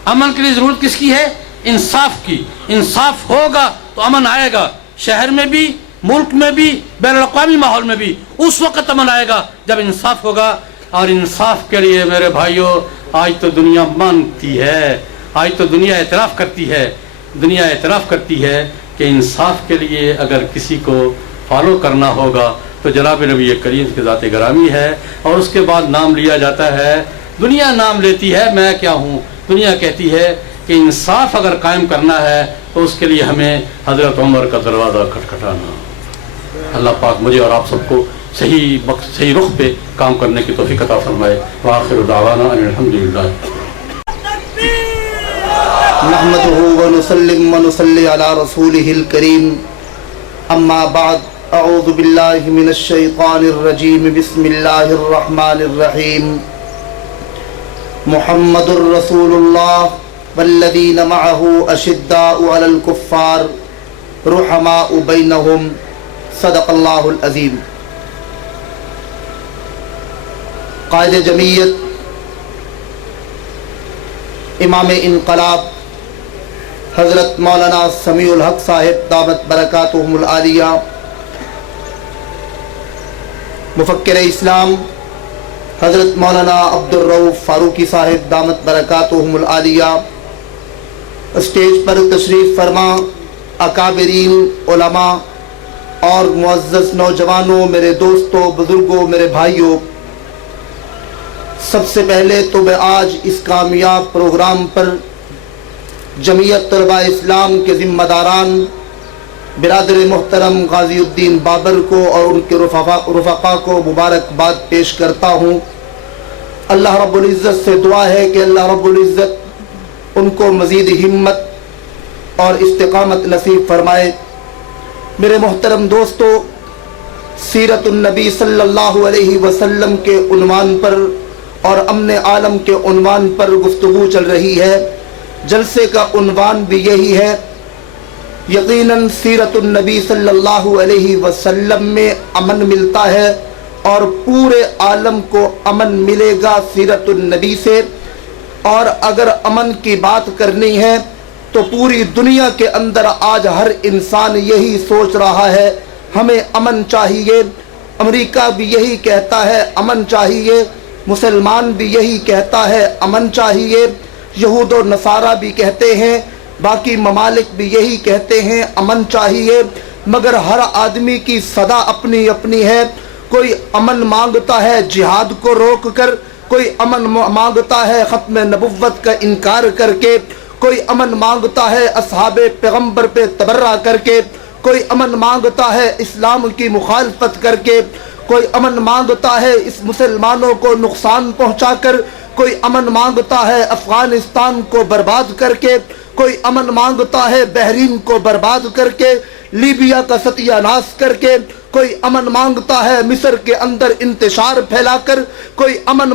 امن کے لیے ضرورت کس کی ہے؟ انصاف کی۔ انصاف ہوگا تو امن آئے گا، شہر میں بھی، ملک میں بھی، بین الاقوامی ماحول میں بھی۔ اس وقت امن آئے گا جب انصاف ہوگا۔ اور انصاف کے لیے میرے بھائیوں آج تو دنیا مانتی ہے, آج تو دنیا اعتراف کرتی ہے کہ انصاف کے لیے اگر کسی کو فالو کرنا ہوگا تو جناب نبی کریم کی ذات گرامی ہے. اور اس کے بعد نام لیا جاتا ہے, دنیا نام لیتی ہے میں کیا ہوں, دنیا کہتی ہے کہ انصاف اگر قائم کرنا ہے تو اس کے لیے ہمیں حضرت عمر کا دروازہ کھٹکھٹانا. اللہ پاک مجھے اور آپ سب کو صحیح رخ پہ کام کرنے کی توفیق عطا فرمائے. وآخر دعوانا ان الحمدللہ. نحمده ونسلم ونصلي على رسوله الكريم. اما بعد اعوذ باللہ من الشیطان الرجیم. بسم اللہ الرحمن الرحیم. محمد رسول اللہ والذین معه اشداء علی الکفار رحماء بینہم. صدق اللہ العظیم. قائد جمعیت, امام انقلاب حضرت مولانا سمیع الحق صاحب دامت برکاتہم العالیہ, مفکر اسلام حضرت مولانا عبد الرؤوف فاروقی صاحب دامت برکاتہم العالیہ, اسٹیج پر تشریف فرما اکابرین علماء اور معزز نوجوانوں, میرے دوستوں, بزرگوں, میرے بھائیوں, سب سے پہلے تو میں آج اس کامیاب پروگرام پر جمعیت طلباء اسلام کے ذمہ داران برادر محترم غازی الدین بابر کو اور ان کے رفقا کو مبارکباد پیش کرتا ہوں. اللہ رب العزت سے دعا ہے کہ اللہ رب العزت ان کو مزید ہمت اور استقامت نصیب فرمائے. میرے محترم دوستو, سیرت النبی صلی اللہ علیہ وسلم کے عنوان پر اور امن عالم کے عنوان پر گفتگو چل رہی ہے. جلسے کا عنوان بھی یہی ہے. یقیناً سیرت النبی صلی اللہ علیہ وسلم میں امن ملتا ہے اور پورے عالم کو امن ملے گا سیرت النبی سے. اور اگر امن کی بات کرنی ہے تو پوری دنیا کے اندر آج ہر انسان یہی سوچ رہا ہے ہمیں امن چاہیے. امریکہ بھی یہی کہتا ہے امن چاہیے, مسلمان بھی یہی کہتا ہے امن چاہیے, یہود و نصارہ بھی کہتے ہیں, باقی ممالک بھی یہی کہتے ہیں امن چاہیے. مگر ہر آدمی کی صدا اپنی اپنی ہے. کوئی امن مانگتا ہے جہاد کو روک کر, کوئی امن مانگتا ہے ختم نبوت کا انکار کر کے, کوئی امن مانگتا ہے اصحاب پیغمبر پہ تبرہ کر کے, کوئی امن مانگتا ہے اسلام کی مخالفت کر کے, کوئی امن مانگتا ہے اس مسلمانوں کو نقصان پہنچا کر, کوئی امن مانگتا ہے افغانستان کو برباد کر کے, کوئی امن مانگتا ہے بحرین کو برباد کر کے, لیبیا کا ستیہ ناش کر کے, کوئی امن مانگتا ہے مصر کے اندر انتشار پھیلا کر, کوئی امن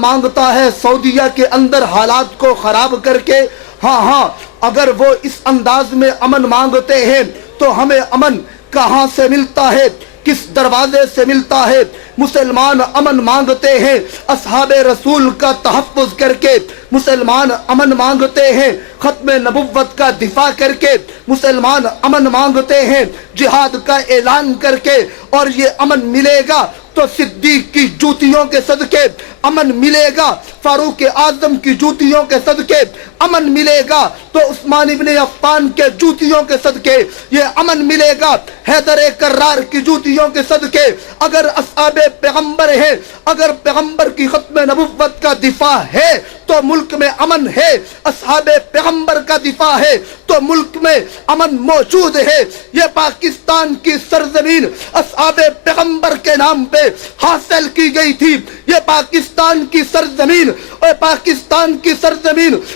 مانگتا ہے سعودیہ کے اندر حالات کو خراب کر کے. ہاں اگر وہ اس انداز میں امن مانگتے ہیں تو ہمیں امن کہاں سے ملتا ہے, کس دروازے سے ملتا ہے؟ مسلمان امن مانگتے ہیں اصحاب رسول کا تحفظ کر کے, مسلمان امن مانگتے ہیں ختم نبوت کا دفاع کر کے, مسلمان امن مانگتے ہیں جہاد کا اعلان کر کے. اور یہ امن ملے گا تو صدیق کی جوتیوں کے صدقے امن ملے گا, فاروق اعظم کی جوتیوں کے صدقے امن ملے گا, تو عثمان ابن عفان کے جوتیوں کے صدقے یہ امن ملے گا, حیدر کرار کی جوتیوں کے صدقے. اگر اصحاب پیغمبر ہیں, اگر پیغمبر کی ختم نبوت کا دفاع ہے تو ملک میں امن ہے, اصحاب پیغمبر کا دفاع ہے تو ملک میں امن موجود ہے. یہ پاکستان کی سرزمین اصحاب پیغمبر کے نام پہ حاصل کی گئی تھی. یہ پاکستان کی سرزمین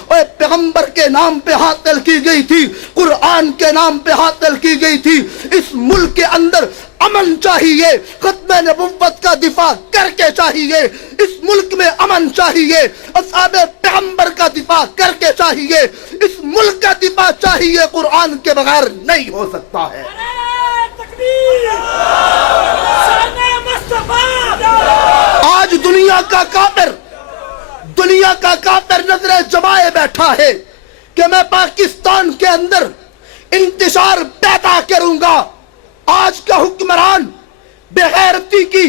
اور پیغمبر کے نام پہ حاصل کی گئی تھی, قرآن کے نام پہ حاصل کی گئی تھی. اس ملک کے اندر امن چاہیے, ختم نبوت کا دفاع کر کے چاہیے. اس ملک میں امن چاہیے, اصحاب پیغمبر کا دفاع کر کے چاہیے. اس ملک کا دفاع چاہیے, قرآن کے بغیر نہیں ہو سکتا ہے. آج دنیا کا کافر نظریں جمائے بیٹھا ہے کہ میں پاکستان کے اندر انتشار پیدا کروں گا. آج کا حکمران بے غیرتی کی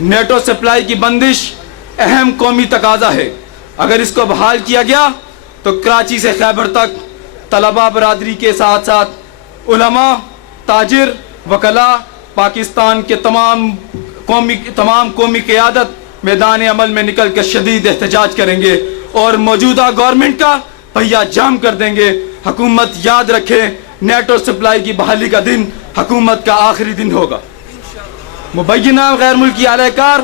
نیٹو سپلائی کی بندش اہم قومی تقاضا ہے. اگر اس کو بحال کیا گیا تو کراچی سے خیبر تک طلبہ برادری کے ساتھ ساتھ علماء، تاجر، وکلاء، پاکستان کے تمام قومی قیادت میدان عمل میں نکل کر شدید احتجاج کریں گے اور موجودہ گورنمنٹ کا پہیہ جام کر دیں گے. حکومت یاد رکھے، نیٹو سپلائی کی بحالی کا دن حکومت کا آخری دن ہوگا. مبینہ غیر ملکی اہلِ کار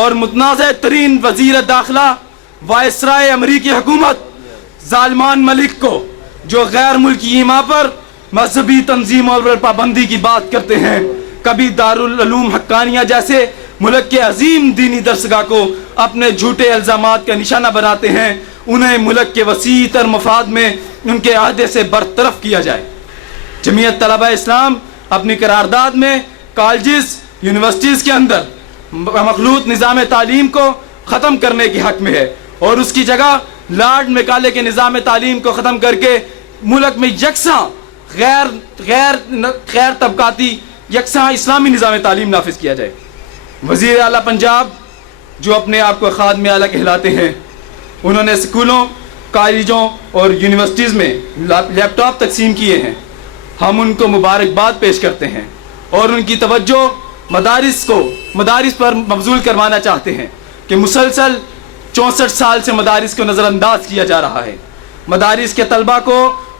اور متنازع ترین وزیر داخلہ وائسرائے امریکی حکومت ظالمان ملک کو، جو غیر ملکی ایما پر مذہبی تنظیموں پر پابندی کی بات کرتے ہیں، کبھی دارالعلوم حقانیہ جیسے ملک کے عظیم دینی درسگاہ کو اپنے جھوٹے الزامات کا نشانہ بناتے ہیں، انہیں ملک کے وسیع تر مفاد میں ان کے عہدے سے برطرف کیا جائے. جمعیت طلبہ اسلام اپنی قرارداد میں کالجز، یونیورسٹیز کے اندر مخلوط نظام تعلیم کو ختم کرنے کے حق میں ہے اور اس کی جگہ لارڈ میکالے کے نظام تعلیم کو ختم کر کے ملک میں یکساں غیر طبقاتی یکساں اسلامی نظام تعلیم نافذ کیا جائے. وزیر اعلیٰ پنجاب، جو اپنے آپ کو خادم اعلیٰ کہلاتے ہیں، انہوں نے اسکولوں، کالجوں اور یونیورسٹیز میں لیپ ٹاپ تقسیم کیے ہیں. ہم ان کو مبارکباد پیش کرتے ہیں اور ان کی توجہ مدارس پر مبذول کروانا چاہتے ہیں کہ مسلسل 64 سال سے مدارس کو نظر انداز کیا جا رہا ہے. مدارس کے طلبہ کو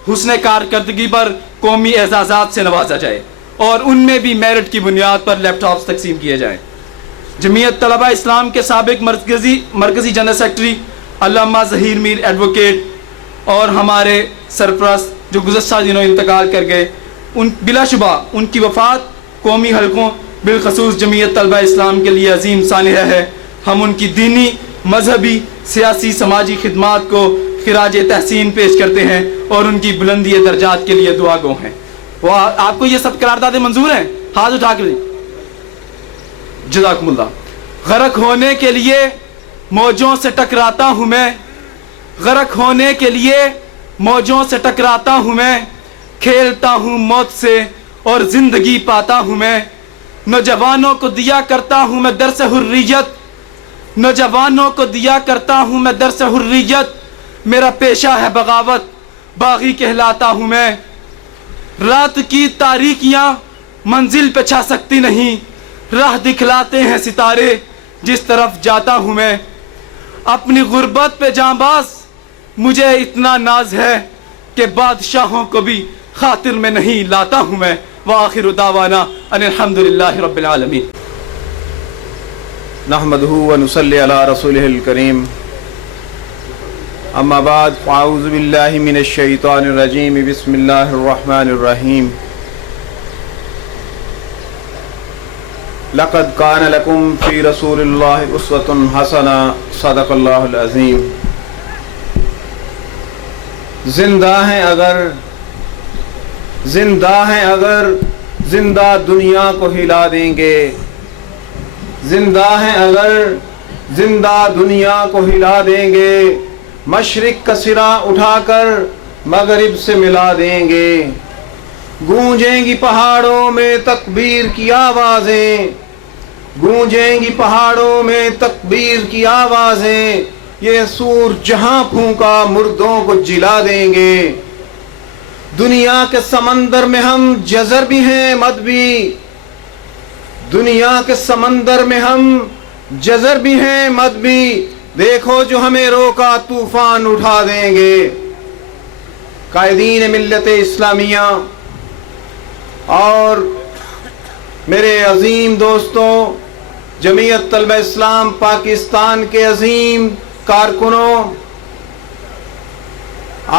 حسن کارکردگی پر قومی اعزازات سے نوازا جائے اور ان میں بھی میرٹ کی بنیاد پر لیپ ٹاپس تقسیم کیے جائیں. جمعیت طلبہ اسلام کے سابق مرکزی جنرل سیکرٹری علامہ ظہیر میر ایڈوکیٹ اور ہمارے سرپرست جو گزشتہ دنوں انتقال کر گئے، بلا شبہ ان کی وفات قومی حلقوں بالخصوص جمعیت طلبہ اسلام کے لیے عظیم سانحہ ہے. ہم ان کی دینی، مذہبی، سیاسی، سماجی خدمات کو خراج تحسین پیش کرتے ہیں اور ان کی بلندی درجات کے لیے دعا گو ہیں. وہ آپ کو یہ سب قراردادیں منظور ہیں؟ ہاتھ اٹھا کے جزاکم اللہ. غرق ہونے کے لیے موجوں سے ٹکراتا ہوں میں، غرق ہونے کے لیے موجوں سے ٹکراتا ہوں میں، کھیلتا ہوں موت سے اور زندگی پاتا ہوں میں. نوجوانوں کو دیا کرتا ہوں میں درس حریت، نوجوانوں کو دیا کرتا ہوں میں درس حریت. میرا پیشہ ہے بغاوت، باغی کہلاتا ہوں میں. رات کی تاریکیاں منزل پہ چھا سکتی نہیں، راہ دکھلاتے ہیں ستارے جس طرف جاتا ہوں میں. اپنی غربت پہ جاں باز مجھے اتنا ناز ہے کہ بادشاہوں کو بھی خاطر میں نہیں لاتا ہوں میں. وآخر دعوانا ان الحمدللہ رب العالمین. نحمده ونصلي على رسوله الكريم. اما بعد فاعوذ باللہ من الشیطان الرجیم. بسم اللہ الرحمن الرحیم. لقد كان لكم في رسول الله اسوة حسنة. صدق اللہ العظیم. زندہ ہیں اگر زندہ دنیا کو ہلا دیں گے. زندہ ہیں اگر زندہ دنیا کو ہلا دیں گے. مشرق کا سرا اٹھا کر مغرب سے ملا دیں گے. گونجیں گی پہاڑوں میں تکبیر کی آوازیں، گونجیں گی پہاڑوں میں تکبیر کی آوازیں. یہ سور جہاں پھونکا مردوں کو جلا دیں گے. دنیا کے سمندر میں ہم جزر بھی ہیں مد بھی، دنیا کے سمندر میں ہم جزر بھی ہیں مد بھی. دیکھو جو ہمیں روکا طوفان اٹھا دیں گے. قائدین ملت اسلامیہ اور میرے عظیم دوستوں، جمعیت طلبہ اسلام پاکستان کے عظیم کارکنوں،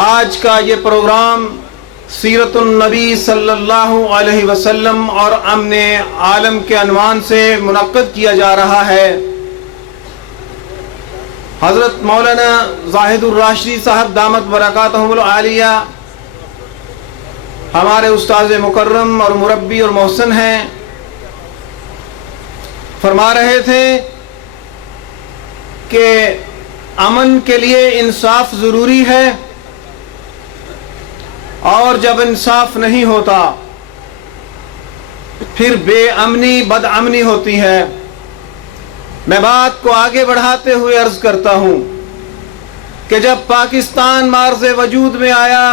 آج کا یہ پروگرام سیرت النبی صلی اللہ علیہ وسلم اور امن عالم کے عنوان سے منعقد کیا جا رہا ہے. حضرت مولانا زاہد الراشدی صاحب دامت برکاتہم العالیہ ہمارے استاذ مکرم اور مربی اور محسن ہیں. فرما رہے تھے کہ امن کے لیے انصاف ضروری ہے اور جب انصاف نہیں ہوتا پھر بے امنی بد امنی ہوتی ہے. میں بات کو آگے بڑھاتے ہوئے عرض کرتا ہوں کہ جب پاکستان معرض وجود میں آیا،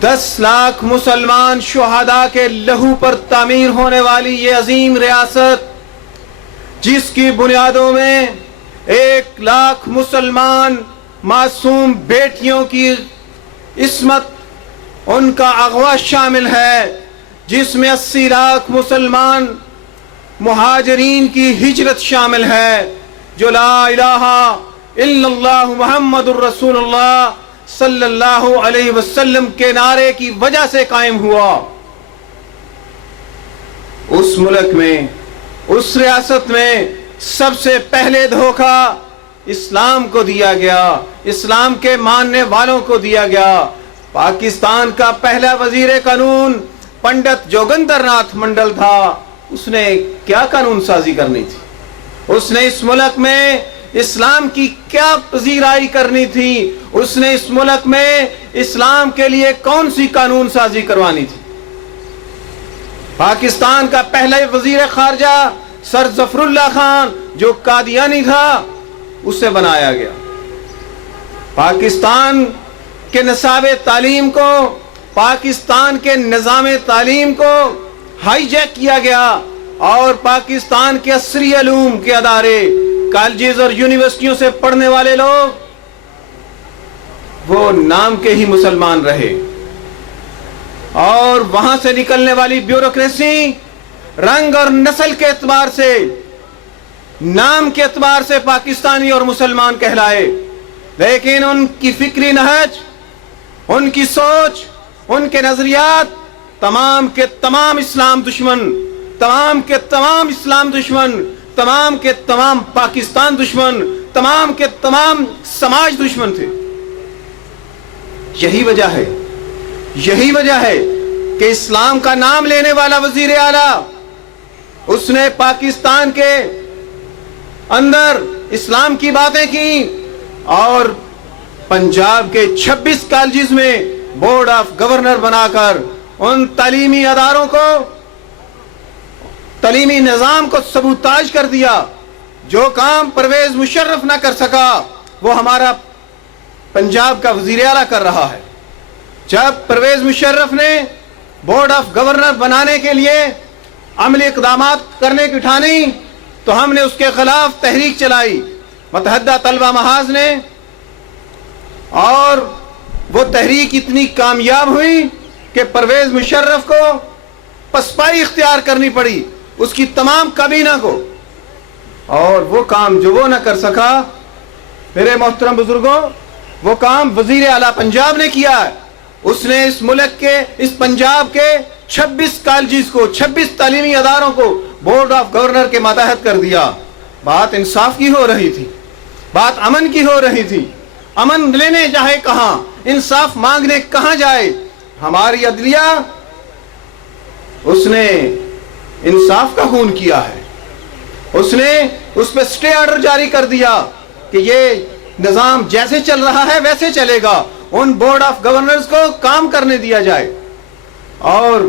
10 لاکھ مسلمان شہداء کے لہو پر تعمیر ہونے والی یہ عظیم ریاست، جس کی بنیادوں میں 1 لاکھ مسلمان معصوم بیٹیوں کی عصمت، ان کا اغوا شامل ہے، جس میں 80 لاکھ مسلمان مہاجرین کی ہجرت شامل ہے، جو لا الہ الا اللہ محمد الرسول اللہ صلی اللہ علیہ وسلم کے نعرے کی وجہ سے قائم ہوا۔ اس ملک میں، اس ریاست میں سب سے پہلے دھوکہ اسلام کو دیا گیا، اسلام کے ماننے والوں کو دیا گیا۔ پاکستان کا پہلا وزیر قانون پنڈت جوگندر ناتھ منڈل تھا۔ اس نے کیا قانون سازی کرنی تھی؟ اس نے اس ملک میں اسلام کی کیا پذیرائی کرنی تھی؟ اس نے اس ملک میں اسلام کے لیے کون سی قانون سازی کروانی تھی؟ پاکستان کا پہلا وزیر خارجہ سر ظفر اللہ خان، جو قادیانی تھا، اسے بنایا گیا۔ پاکستان کے نصاب تعلیم کو، پاکستان کے نظام تعلیم کو ہائی جیک کیا گیا، اور پاکستان کے عصری علوم کے ادارے، کالجز اور یونیورسٹیوں سے پڑھنے والے لوگ وہ نام کے ہی مسلمان رہے، اور وہاں سے نکلنے والی بیوروکریسی رنگ اور نسل کے اعتبار سے، نام کے اعتبار سے پاکستانی اور مسلمان کہلائے، لیکن ان کی فکری نہج، ان کی سوچ، ان کے نظریات تمام کے تمام اسلام دشمن، تمام کے تمام اسلام دشمن، تمام کے تمام پاکستان دشمن، تمام کے تمام سماج دشمن تھے۔ یہی وجہ ہے کہ اسلام کا نام لینے والا وزیر اعلیٰ، اس نے پاکستان کے اندر اسلام کی باتیں کی، اور پنجاب کے 26 کالجز میں بورڈ آف گورنر بنا کر ان تعلیمی اداروں کو، تعلیمی نظام کو سبوتاج کر دیا۔ جو کام پرویز مشرف نہ کر سکا، وہ ہمارا پنجاب کا وزیر اعلیٰ کر رہا ہے۔ جب پرویز مشرف نے بورڈ آف گورنر بنانے کے لیے عملی اقدامات کرنے کی ٹھانی، تو ہم نے اس کے خلاف تحریک چلائی، متحدہ طلبہ محاذ نے، اور وہ تحریک اتنی کامیاب ہوئی کہ پرویز مشرف کو پسپائی اختیار کرنی پڑی، اس کی تمام کابینہ کو، اور وہ کام جو وہ نہ کر سکا، میرے محترم بزرگوں، وہ کام وزیر اعلیٰ پنجاب نے کیا ہے۔ اس نے اس ملک کے، اس پنجاب کے 26 کالجز کو، 26 تعلیمی اداروں کو بورڈ آف گورنر کے ماتحت کر دیا۔ بات انصاف کی ہو رہی تھی، بات امن کی ہو رہی تھی۔ امن لینے جائے کہاں، انصاف مانگنے کہاں جائے؟ ہماری عدلیہ، اس نے انصاف کا خون کیا ہے، اس نے اس پہ سٹے آرڈر جاری کر دیا کہ یہ نظام جیسے چل رہا ہے ویسے چلے گا، ان بورڈ آف گورنرز کو کام کرنے دیا جائے۔ اور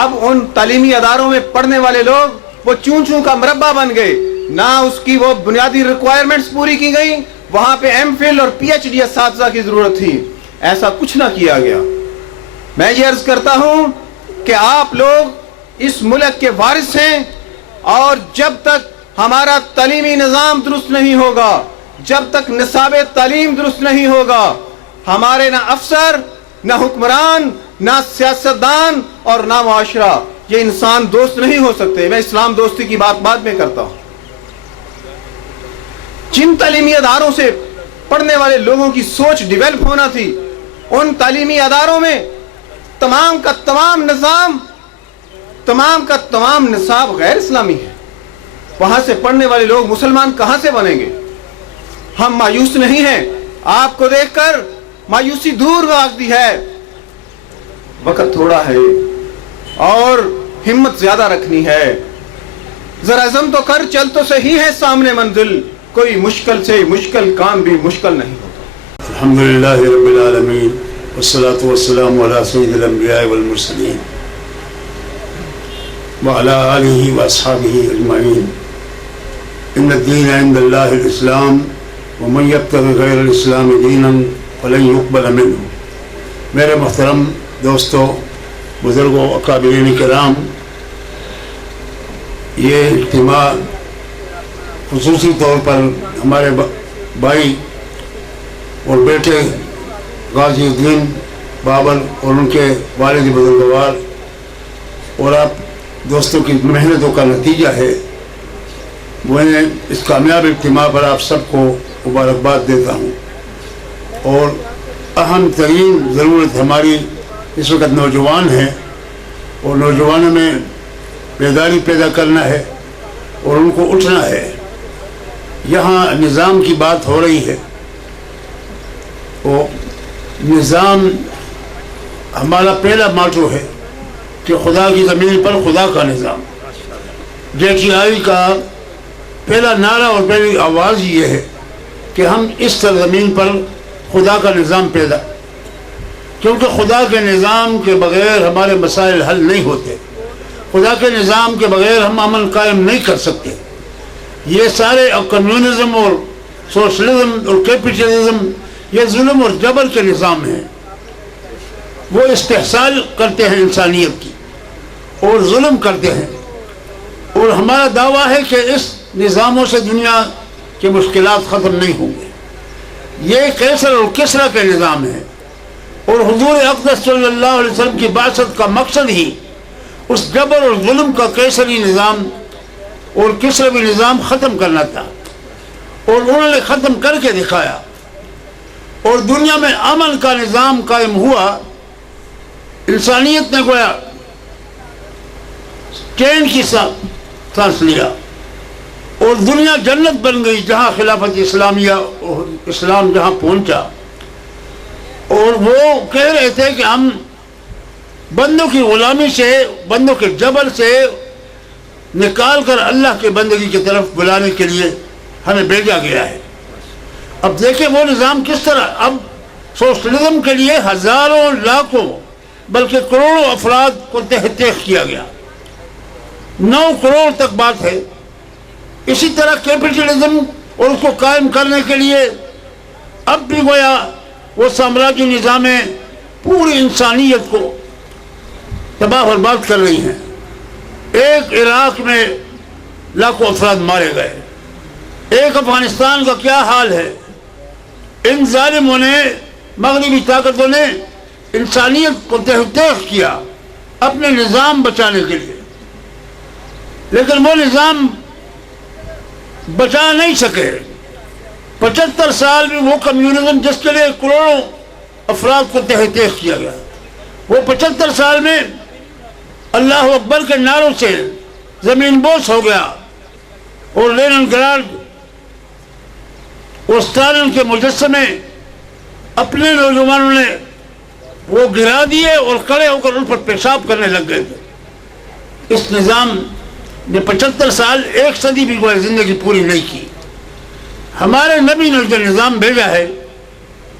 اب ان تعلیمی اداروں میں پڑھنے والے لوگ وہ چون چون کا مربع بن گئے، نہ اس کی وہ بنیادی ریکوائرمنٹس پوری کی گئی، وہاں پہ ایم فل اور پی ایچ ڈی اساتذہ کی ضرورت تھی، ایسا کچھ نہ کیا گیا۔ میں یہ عرض کرتا ہوں کہ آپ لوگ اس ملک کے وارث ہیں، اور جب تک ہمارا تعلیمی نظام درست نہیں ہوگا، جب تک نصاب تعلیم درست نہیں ہوگا، ہمارے نہ افسر، نہ حکمران، نہ سیاستدان اور نہ معاشرہ یہ انسان دوست نہیں ہو سکتے۔ میں اسلام دوستی کی بات بعد میں کرتا ہوں۔ جن تعلیمی اداروں سے پڑھنے والے لوگوں کی سوچ ڈیولپ ہونا تھی، ان تعلیمی اداروں میں تمام کا تمام نظام، تمام کا تمام نصاب غیر اسلامی ہے۔ وہاں سے پڑھنے والے لوگ مسلمان کہاں سے بنیں گے؟ ہم مایوس نہیں ہیں، آپ کو دیکھ کر مایوسی دور بھاگتی ہے۔ وقت تھوڑا ہے اور ہمت زیادہ رکھنی ہے، ذرا عزم تو کر، چل تو صحیح ہے سامنے منزل، کوئی مشکل سے مشکل کام بھی مشکل نہیں ہوتا۔ الحمدللہ رب العالمین والصلاة والسلام علی سید الانبیاء والمرسلین وعلی آلہ واصحابہ اجمعین۔ ان الدین عند اللہ الاسلام ومن یبتغی غیر الاسلام دینا فلن یقبل منہ. میرے محترم دوستوں، بزرگوں، اکابرین کرام، یہ اجتماع خصوصی طور پر ہمارے بھائی اور بیٹے غازی الدین بابر اور ان کے والد بزرگوار اور آپ دوستوں کی محنتوں کا نتیجہ ہے. میں اس کامیاب اجتماع پر آپ سب کو مبارکباد دیتا ہوں. اور اہم ترین ضرورت ہماری اس وقت نوجوان ہیں، اور نوجوانوں میں بیداری پیدا کرنا ہے اور ان کو اٹھنا ہے. یہاں نظام کی بات ہو رہی ہے، وہ نظام ہمارا پہلا ماٹو ہے کہ خدا کی زمین پر خدا کا نظام. JTI کا پہلا نعرہ اور پہلی آواز یہ ہے کہ ہم اس سرزمین پر خدا کا نظام پیدا، کیونکہ خدا کے نظام کے بغیر ہمارے مسائل حل نہیں ہوتے. خدا کے نظام کے بغیر ہم امن قائم نہیں کر سکتے. یہ سارے کمیونزم اور سوشلزم اور کیپٹلزم یہ ظلم اور جبر کے نظام ہیں. وہ استحصال کرتے ہیں انسانیت کی اور ظلم کرتے ہیں، اور ہمارا دعویٰ ہے کہ اس نظاموں سے دنیا کی مشکلات ختم نہیں ہوں گے. یہ قیصر اور کسریٰ کے نظام ہے، اور حضور اقدس صلی اللہ علیہ وسلم کی بعثت کا مقصد ہی اس جبر اور ظلم کا قیصری نظام اور کسروی نظام ختم کرنا تھا، اور انہوں نے ختم کر کے دکھایا، اور دنیا میں امن کا نظام قائم ہوا. انسانیت نے گویا چین کی سانس لیا، اور دنیا جنت بن گئی جہاں خلافت اسلامیہ اور اسلام جہاں پہنچا. اور وہ کہہ رہے تھے کہ ہم بندوں کی غلامی سے، بندوں کے جبر سے نکال کر اللہ کے بندگی کی طرف بلانے کے لیے ہمیں بھیجا گیا ہے. اب دیکھیں وہ نظام کس طرح. اب سوشلزم کے لیے ہزاروں لاکھوں بلکہ کروڑوں افراد کو تحقیق کیا گیا، 9 کروڑ تک بات ہے. اسی طرح کیپٹلزم اور اس کو قائم کرنے کے لیے اب بھی گویا وہ سامراجی نظامیں پوری انسانیت کو تباہ برباد کر رہی ہیں. ایک عراق میں لاکھوں افراد مارے گئے، ایک افغانستان کا کیا حال ہے. ان ظالموں نے، مغربی طاقتوں نے انسانیت کو تحقیق کیا اپنے نظام بچانے کے لیے، لیکن وہ نظام بچا نہیں سکے. 75 سال میں وہ کمیونزم جس کے لیے کروڑوں افراد کو تحقیق کیا گیا، وہ 75 سال میں اللہ اکبر کے نعروں سے زمین بوس ہو گیا، اور لینن گراڈ اور اسٹالن کے مجسمے اپنے نوجوانوں نے وہ گرا دیے اور کھڑے ہو کر ان پر پیشاب کرنے لگ گئے تھے. اس نظام نے 75 سال، 1 صدی بھی کوئی زندگی پوری نہیں کی. ہمارے نبی نے جو نظام بھیجا ہے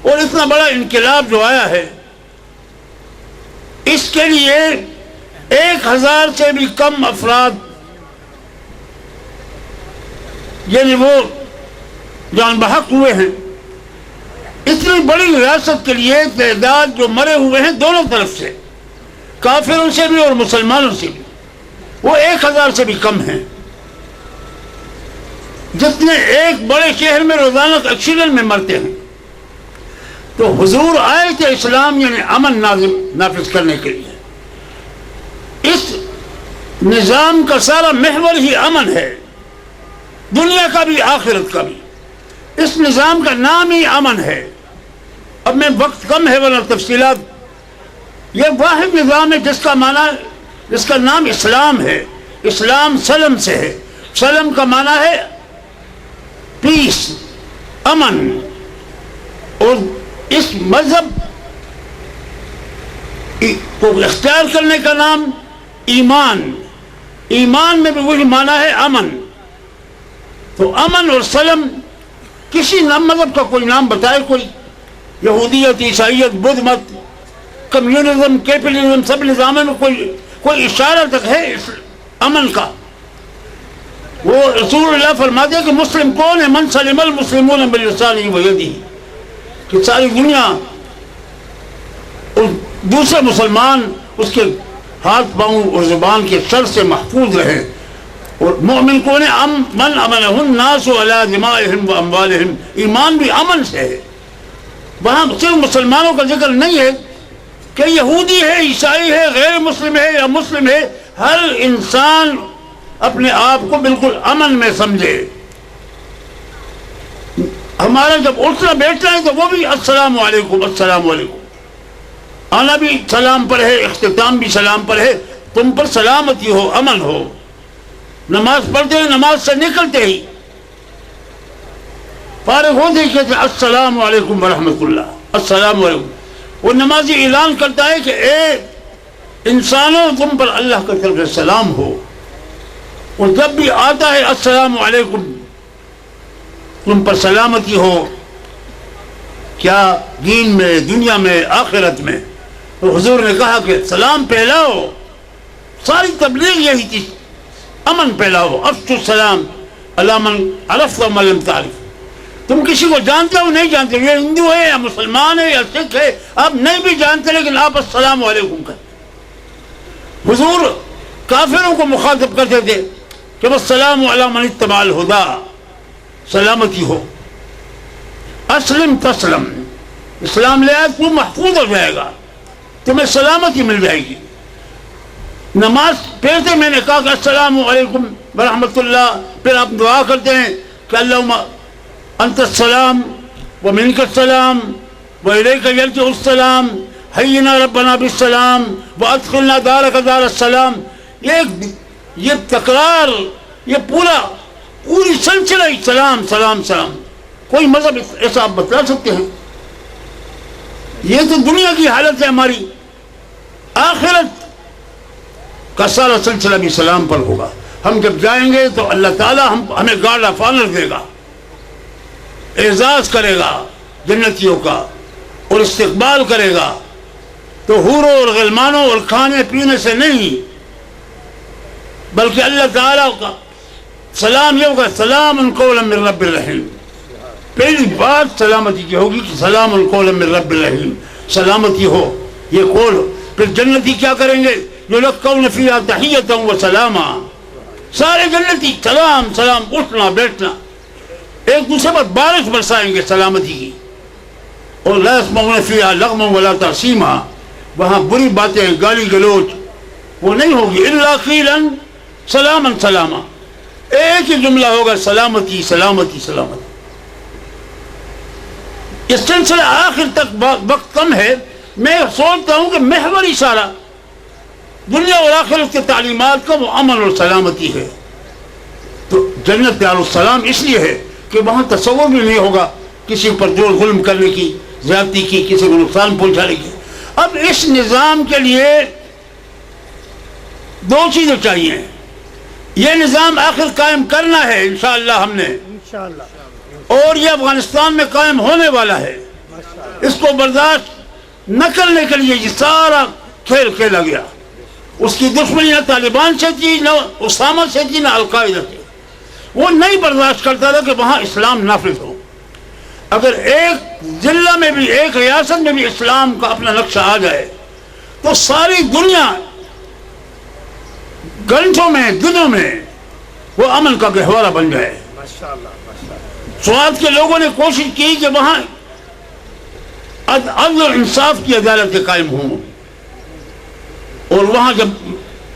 اور اتنا بڑا انقلاب جو آیا ہے، اس کے لیے 1000 سے بھی کم افراد، یعنی وہ جان بحق ہوئے ہیں. اتنی بڑی ریاست کے لیے تعداد جو مرے ہوئے ہیں دونوں طرف سے، کافروں سے بھی اور مسلمانوں سے بھی، وہ 1000 سے بھی کم ہیں. جتنے ایک بڑے شہر میں روزانہ ایکسیڈنٹ میں مرتے ہیں. تو حضور آئے تھے اسلام یعنی امن نافذ کرنے کے لیے. اس نظام کا سارا محور ہی امن ہے، دنیا کا بھی آخرت کا بھی. اس نظام کا نام ہی امن ہے. اب میں وقت کم ہے ورنہ تفصیلات. یہ واحد نظام ہے جس کا نام اسلام ہے. اسلام سلم سے ہے. سلم کا معنی ہے پیس، امن. اور اس مذہب کو اختیار کرنے کا نام ایمان. ایمان میں بھی وہی معنی ہے امن. تو امن اور سلم، کسی مذہب کا کوئی نام بتائے کوئی، یہودیت، عیسائیت، بدھ مت، کمیونزم، کیپٹلزم، سب نظاموں میں کوئی اشارہ تک ہے امن کا. وہ رسول اللہ فرماتے ہیں کہ مسلم کون ہے؟ من سلم المسلمون من لسانہ و یدہ، کہ ساری دنیا دوسرے مسلمان اس کے ہاتھ پاؤں اور زبان کے شر سے محفوظ رہے. اور مومن کون ہے؟ من امنہ الناس علی دمائہم و اموالہم، ایمان بھی امن سے ہے. وہاں صرف مسلمانوں کا ذکر نہیں ہے کہ یہودی ہے، عیسائی ہے، غیر مسلم ہے یا مسلم ہے، ہر انسان اپنے آپ کو بالکل امن میں سمجھے. ہمارا جب اٹھنا بیٹھنا ہے تو وہ بھی السلام علیکم السلام علیکم، آنا بھی سلام پر ہے، اختتام بھی سلام پر ہے. تم پر سلامتی ہو، امن ہو. نماز پڑھتے ہیں، نماز سے نکلتے ہی فارغ ہوتے ہی کہتے ہیں السلام علیکم ورحمۃ اللہ، السلام علیکم. وہ نمازی اعلان کرتا ہے کہ اے انسانوں تم پر اللہ کا طرف سے سلام ہو. اور جب بھی آتا ہے السلام علیکم تم پر سلامتی ہو، کیا دین میں، دنیا میں، آخرت میں. تو حضور نے کہا کہ سلام پھیلاؤ. ساری تبلیغ یہی تھی، امن پھیلاؤ. افشوا السلام علی من عرفت و من لم تعرف. تم کسی کو جانتے ہو نہیں جانتے، یہ ہندو ہے یا مسلمان ہے یا سکھ ہے، آپ نہیں بھی جانتے لیکن آپ السلام علیکم کہتے. حضور کافروں کو مخاطب کرتے تھے کہ والسلام علی من اتبع الہدی، سلامتی ہو. اسلم تسلم، اسلام لے آئے تو محفوظ ہو جائے گا، تمہیں سلامتی مل جائے گی. نماز پڑھتے میں نے کہا کہ السلام علیکم ورحمۃ اللہ، پھر آپ دعا کرتے ہیں کہ اللہم انت السلام ومنک السلام والیک یرجع السلام حینا ربنا بالسلام وادخلنا دارک دار السلام. یہ تکرار، یہ پوری سلسلہ سلام سلام سلام. کوئی مذہب ایسا آپ بتلا سکتے ہیں؟ یہ تو دنیا کی حالت ہے ہماری. آخرت کا سارا سلسلہ بھی سلام پر ہوگا. ہم جب جائیں گے تو اللہ تعالیٰ ہمیں گارڈ آف آنر دے گا، اعزاز کرے گا جنتیوں کا اور استقبال کرے گا. تو حوروں اور غلمانوں اور کھانے پینے سے نہیں، بلکہ اللہ تعالیٰ کا سلام یہ ہوگا سلام قولا من رب الرحیم. پہلی بات سلامتی کی ہوگی کہ سلام قولا من رب الرحیم، سلامتی ہو یہ قول. پھر جنتی کیا کریں گے؟ یلقون فیہا تحیۃ و سلاما. سارے جنتی سلام سلام، اٹھنا بیٹھنا، ایک دوسرے پر بارش برسائیں گے سلامتی کی. اور لا یسمعون فیہا لغوا ولا تعصیما، وہاں بری باتیں، گالی گلوچ وہ نہیں ہوگی. الا قیلا سلاما سلاما، ایک ہی جملہ ہوگا سلامتی سلامتی سلامتی. اس سلسلہ آخر تک وقت کم ہے. میں سوچتا ہوں کہ محوری سارا دنیا اور آخرت کے تعلیمات کا وہ امن اور سلامتی ہے. تو جنت دار السلام اس لیے ہے کہ وہاں تصور بھی نہیں ہوگا کسی پر جور ظلم کرنے کی، زیادتی کی، کسی کو نقصان پہنچانے کی. اب اس نظام کے لیے دو چیزیں چاہیے. یہ نظام آخر قائم کرنا ہے انشاءاللہ ہم نے، اور یہ افغانستان میں قائم ہونے والا ہے. اس کو برداشت نہ کرنے کے لیے یہ سارا کھیل کھیلا گیا. اس کی دشمنی نہ طالبان سے تھی، نہ اسامہ سے تھی، نہ القاعدہ سے. وہ نہیں برداشت کرتا تھا کہ وہاں اسلام نافذ ہو. اگر ایک ضلع میں بھی، ایک ریاست میں بھی اسلام کا اپنا نقشہ آ جائے تو ساری دنیا گھنٹوں میں، دنوں میں وہ امن کا گہوارہ بن جائے. سوات کے لوگوں نے کوشش کی کہ وہاں عدل و انصاف کی عدالتیں قائم ہوں، اور وہاں جب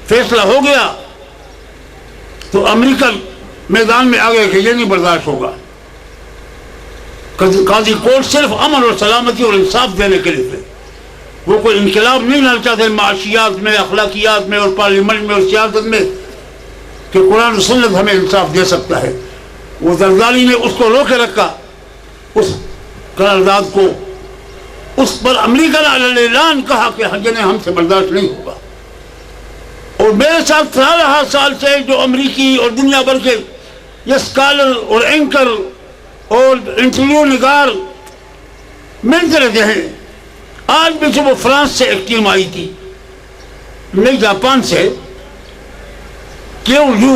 فیصلہ ہو گیا تو امریکہ میدان میں آ گیا کہ یہ نہیں برداشت ہوگا. قاضی کورٹ صرف امن اور سلامتی اور انصاف دینے کے لیے تھے. وہ کوئی انقلاب نہیں لانا چاہتے معاشیات میں، اخلاقیات میں اور پارلیمنٹ میں اور سیاست میں کہ قرآن و سنت ہمیں انصاف دے سکتا ہے. وہ زرداری نے اس کو روکے رکھا، اس قرارداد کو. اس پر امریکہ نے اعلان کہا کہ ہم سے برداشت نہیں ہوگا. اور میرے ساتھ 18 سال سے جو امریکی اور دنیا بھر کے یہ اسکالر اور اینکر اور انٹرویو نگار ملتے رہتے ہیں. آج بھی صبح فرانس سے ایک ٹیم آئی تھی، نہیں جاپان سے، QU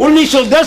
1910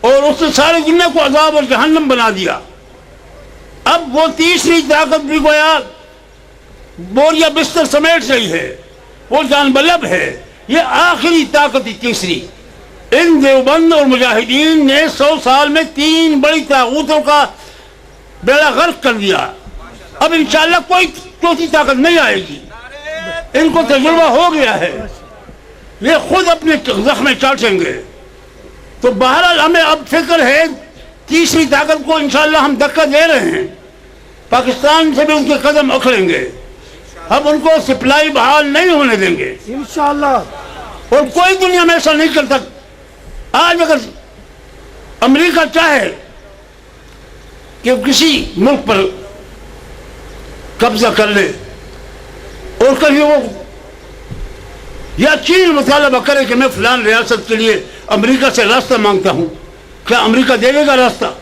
اور اس نے ساری دنیا کو عذاب اور جہنم بنا دیا. اب وہ تیسری طاقت بھی گویا بوریا بستر سمیٹ رہی ہے، وہ جان بلب ہے. یہ آخری طاقت ہی تیسری. ان دیوبند اور مجاہدین نے 100 سال میں 3 بڑی طاغوتوں کا بیڑا غرق کر دیا. اب انشاءاللہ کوئی چوتھی طاقت نہیں آئے گی. ان کو تجربہ ہو گیا ہے، یہ خود اپنے زخم چاٹیں گے. تو بہرحال ہمیں اب فکر ہے تیسری طاقت کو انشاءاللہ ہم دھکا دے رہے ہیں. پاکستان سے بھی ان کے قدم اکھڑیں گے. ہم ان کو سپلائی بحال نہیں ہونے دیں گے انشاءاللہ. اور کوئی دنیا میں ایسا نہیں کرتا. آج اگر امریکہ چاہے کہ کسی ملک پر قبضہ کر لے اور کبھی وہ یا چین مطالبہ کرے کہ میں فلان ریاست کے لیے امریکہ سے راستہ مانگتا ہوں، کیا امریکہ دے گا راستہ؟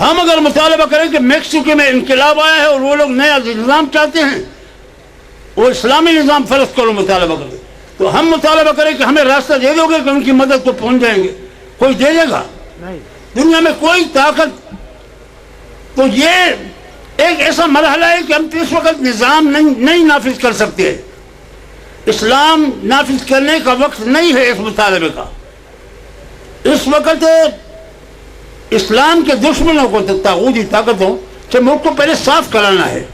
ہم اگر مطالبہ کریں کہ میکسیکو میں انقلاب آیا ہے اور وہ لوگ نیا نظام چاہتے ہیں، وہ اسلامی نظام فرض کرو مطالبہ کریں، تو ہم مطالبہ کریں کہ ہمیں راستہ دے دو گے کہ ان کی مدد کو پہنچ جائیں گے؟ کوئی دے دے گا؟ دنیا میں کوئی طاقت. تو یہ ایک ایسا مرحلہ ہے کہ ہم اس وقت نظام نہیں نافذ کر سکتے. اسلام نافذ کرنے کا وقت نہیں ہے اس مطالبے کا. اس وقت اسلام کے دشمنوں کو طاغوتی طاقتوں سے ملک کو پہلے صاف کرانا ہے.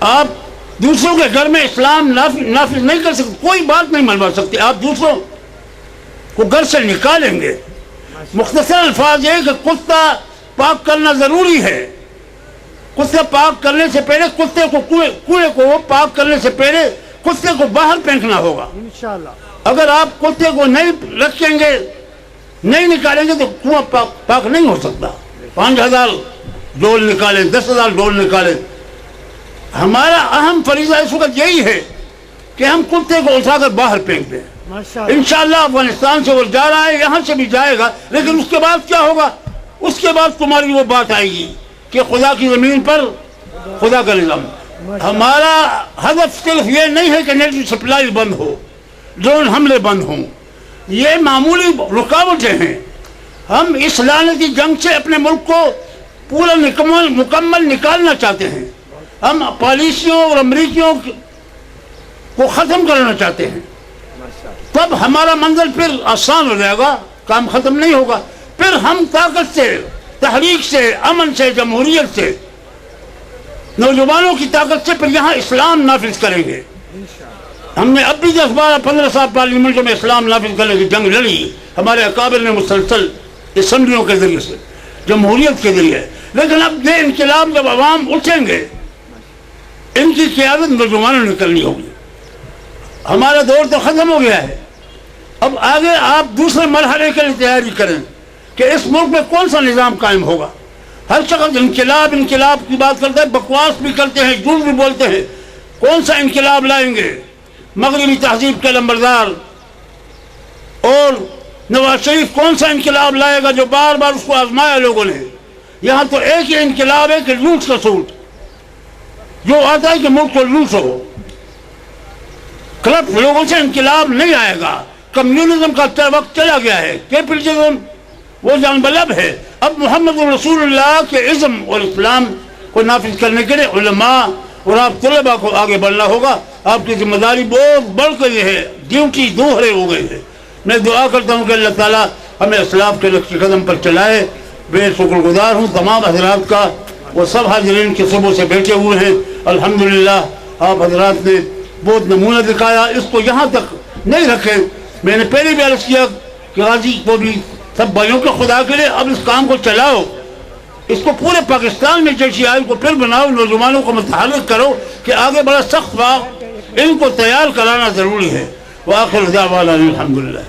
آپ دوسروں کے گھر میں اسلام نافذ نہیں کر سکتے، کوئی بات نہیں منوا سکتے. آپ دوسروں کو گھر سے نکالیں گے. مختصر الفاظ یہ کہ کتا پاک کرنا ضروری ہے. کتے پاک کرنے سے پہلے کتے کو کنویں کو پاک کرنے سے پہلے کتے کو باہر پھینکنا ہوگا. اگر آپ کتے کو نہیں رکھیں گے، نہیں نکالیں گے تو کنواں پاک نہیں ہو سکتا. 5000 ڈول نکالیں، 10,000 ڈول نکالیں. ہمارا اہم فریضہ اس وقت یہی ہے کہ ہم کتے کو اٹھا کر باہر پھینک دیں. انشاءاللہ افغانستان سے وہ جا رہا ہے، یہاں سے بھی جائے گا. لیکن اس کے بعد کیا ہوگا؟ اس کے بعد تمہاری وہ بات آئے گی کہ خدا کی زمین پر خدا کا نظام. ہمارا ہدف صرف یہ نہیں ہے کہ نیٹ کی سپلائی بند ہو، ڈرون حملے بند ہوں. یہ معمولی رکاوٹیں ہیں. ہم اس لعنتی جنگ سے اپنے ملک کو پورا مکمل نکالنا چاہتے ہیں. ہم پالیسیوں اور امریکیوں کو ختم کرنا چاہتے ہیں. تب ہمارا منزل پھر آسان ہو جائے گا، کام ختم نہیں ہوگا. پھر ہم طاقت سے، تحریک سے، امن سے، جمہوریت سے، نوجوانوں کی طاقت سے پھر یہاں اسلام نافذ کریں گے. ہم نے اب بھی 10-12-15 سال پارلیمنٹوں میں اسلام نافذ کرنے کی جنگ لڑی. ہمارے اکابر نے مسلسل اسمبلیوں کے ذریعے سے، جمہوریت کے ذریعے. لیکن اب یہ انقلاب جب عوام اٹھیں گے، ان کی قیادت نوجوانوں نے کرنی ہوگی. ہمارا دور تو ختم ہو گیا ہے. اب آگے آپ دوسرے مرحلے کے لیے تیاری کریں کہ اس ملک میں کون سا نظام قائم ہوگا. ہر شخص انقلاب کی بات کرتا ہے، بکواس بھی کرتے ہیں، جھوٹ بھی بولتے ہیں. کون سا انقلاب لائیں گے؟ مغربی تہذیب کے لمبردار اور نواز شریف کون سا انقلاب لائے گا جو بار بار اس کو آزمایا لوگوں نے؟ یہاں تو ایک ہی انقلاب ہے کہ لوٹ کا سوٹ، جو آتا ہے کہ ملک کو لوٹ ہو. کرپٹ لوگوں سے انقلاب نہیں آئے گا. کمیونزم کا وقت چلا گیا ہے، کیپٹلزم وہ جان بلب ہے. اب محمد رسول اللہ کے عزم اور اسلام کو نافذ کرنے کے لیے علماء اور آپ طلباء کو آگے بڑھنا ہوگا. آپ کی ذمہ داری بہت بڑھ گئی ہے، ڈیوٹی دوہرے ہو گئی ہے. میں دعا کرتا ہوں کہ اللہ تعالیٰ ہمیں اسلاف کے نقش قدم پر چلائے. بے شکر گزار ہوں تمام حضرات کا. وہ سب حاضرین کے صبح سے بیٹھے ہوئے ہیں. الحمدللہ آپ حضرات نے بہت نمونہ دکھایا. اس کو یہاں تک نہیں رکھے. میں نے پہلے بھی عرض کیا کہ غازی کو بھی سب بھائیوں کے خدا کے لیے اب اس کام کو چلاؤ، اس کو پورے پاکستان میں جیسی آئی کو پھر بناؤ، نوجوانوں کو متحرک کرو کہ آگے بڑا سخت وقت ان کو تیار کرانا ضروری ہے. وآخر دعوانا الحمدللہ.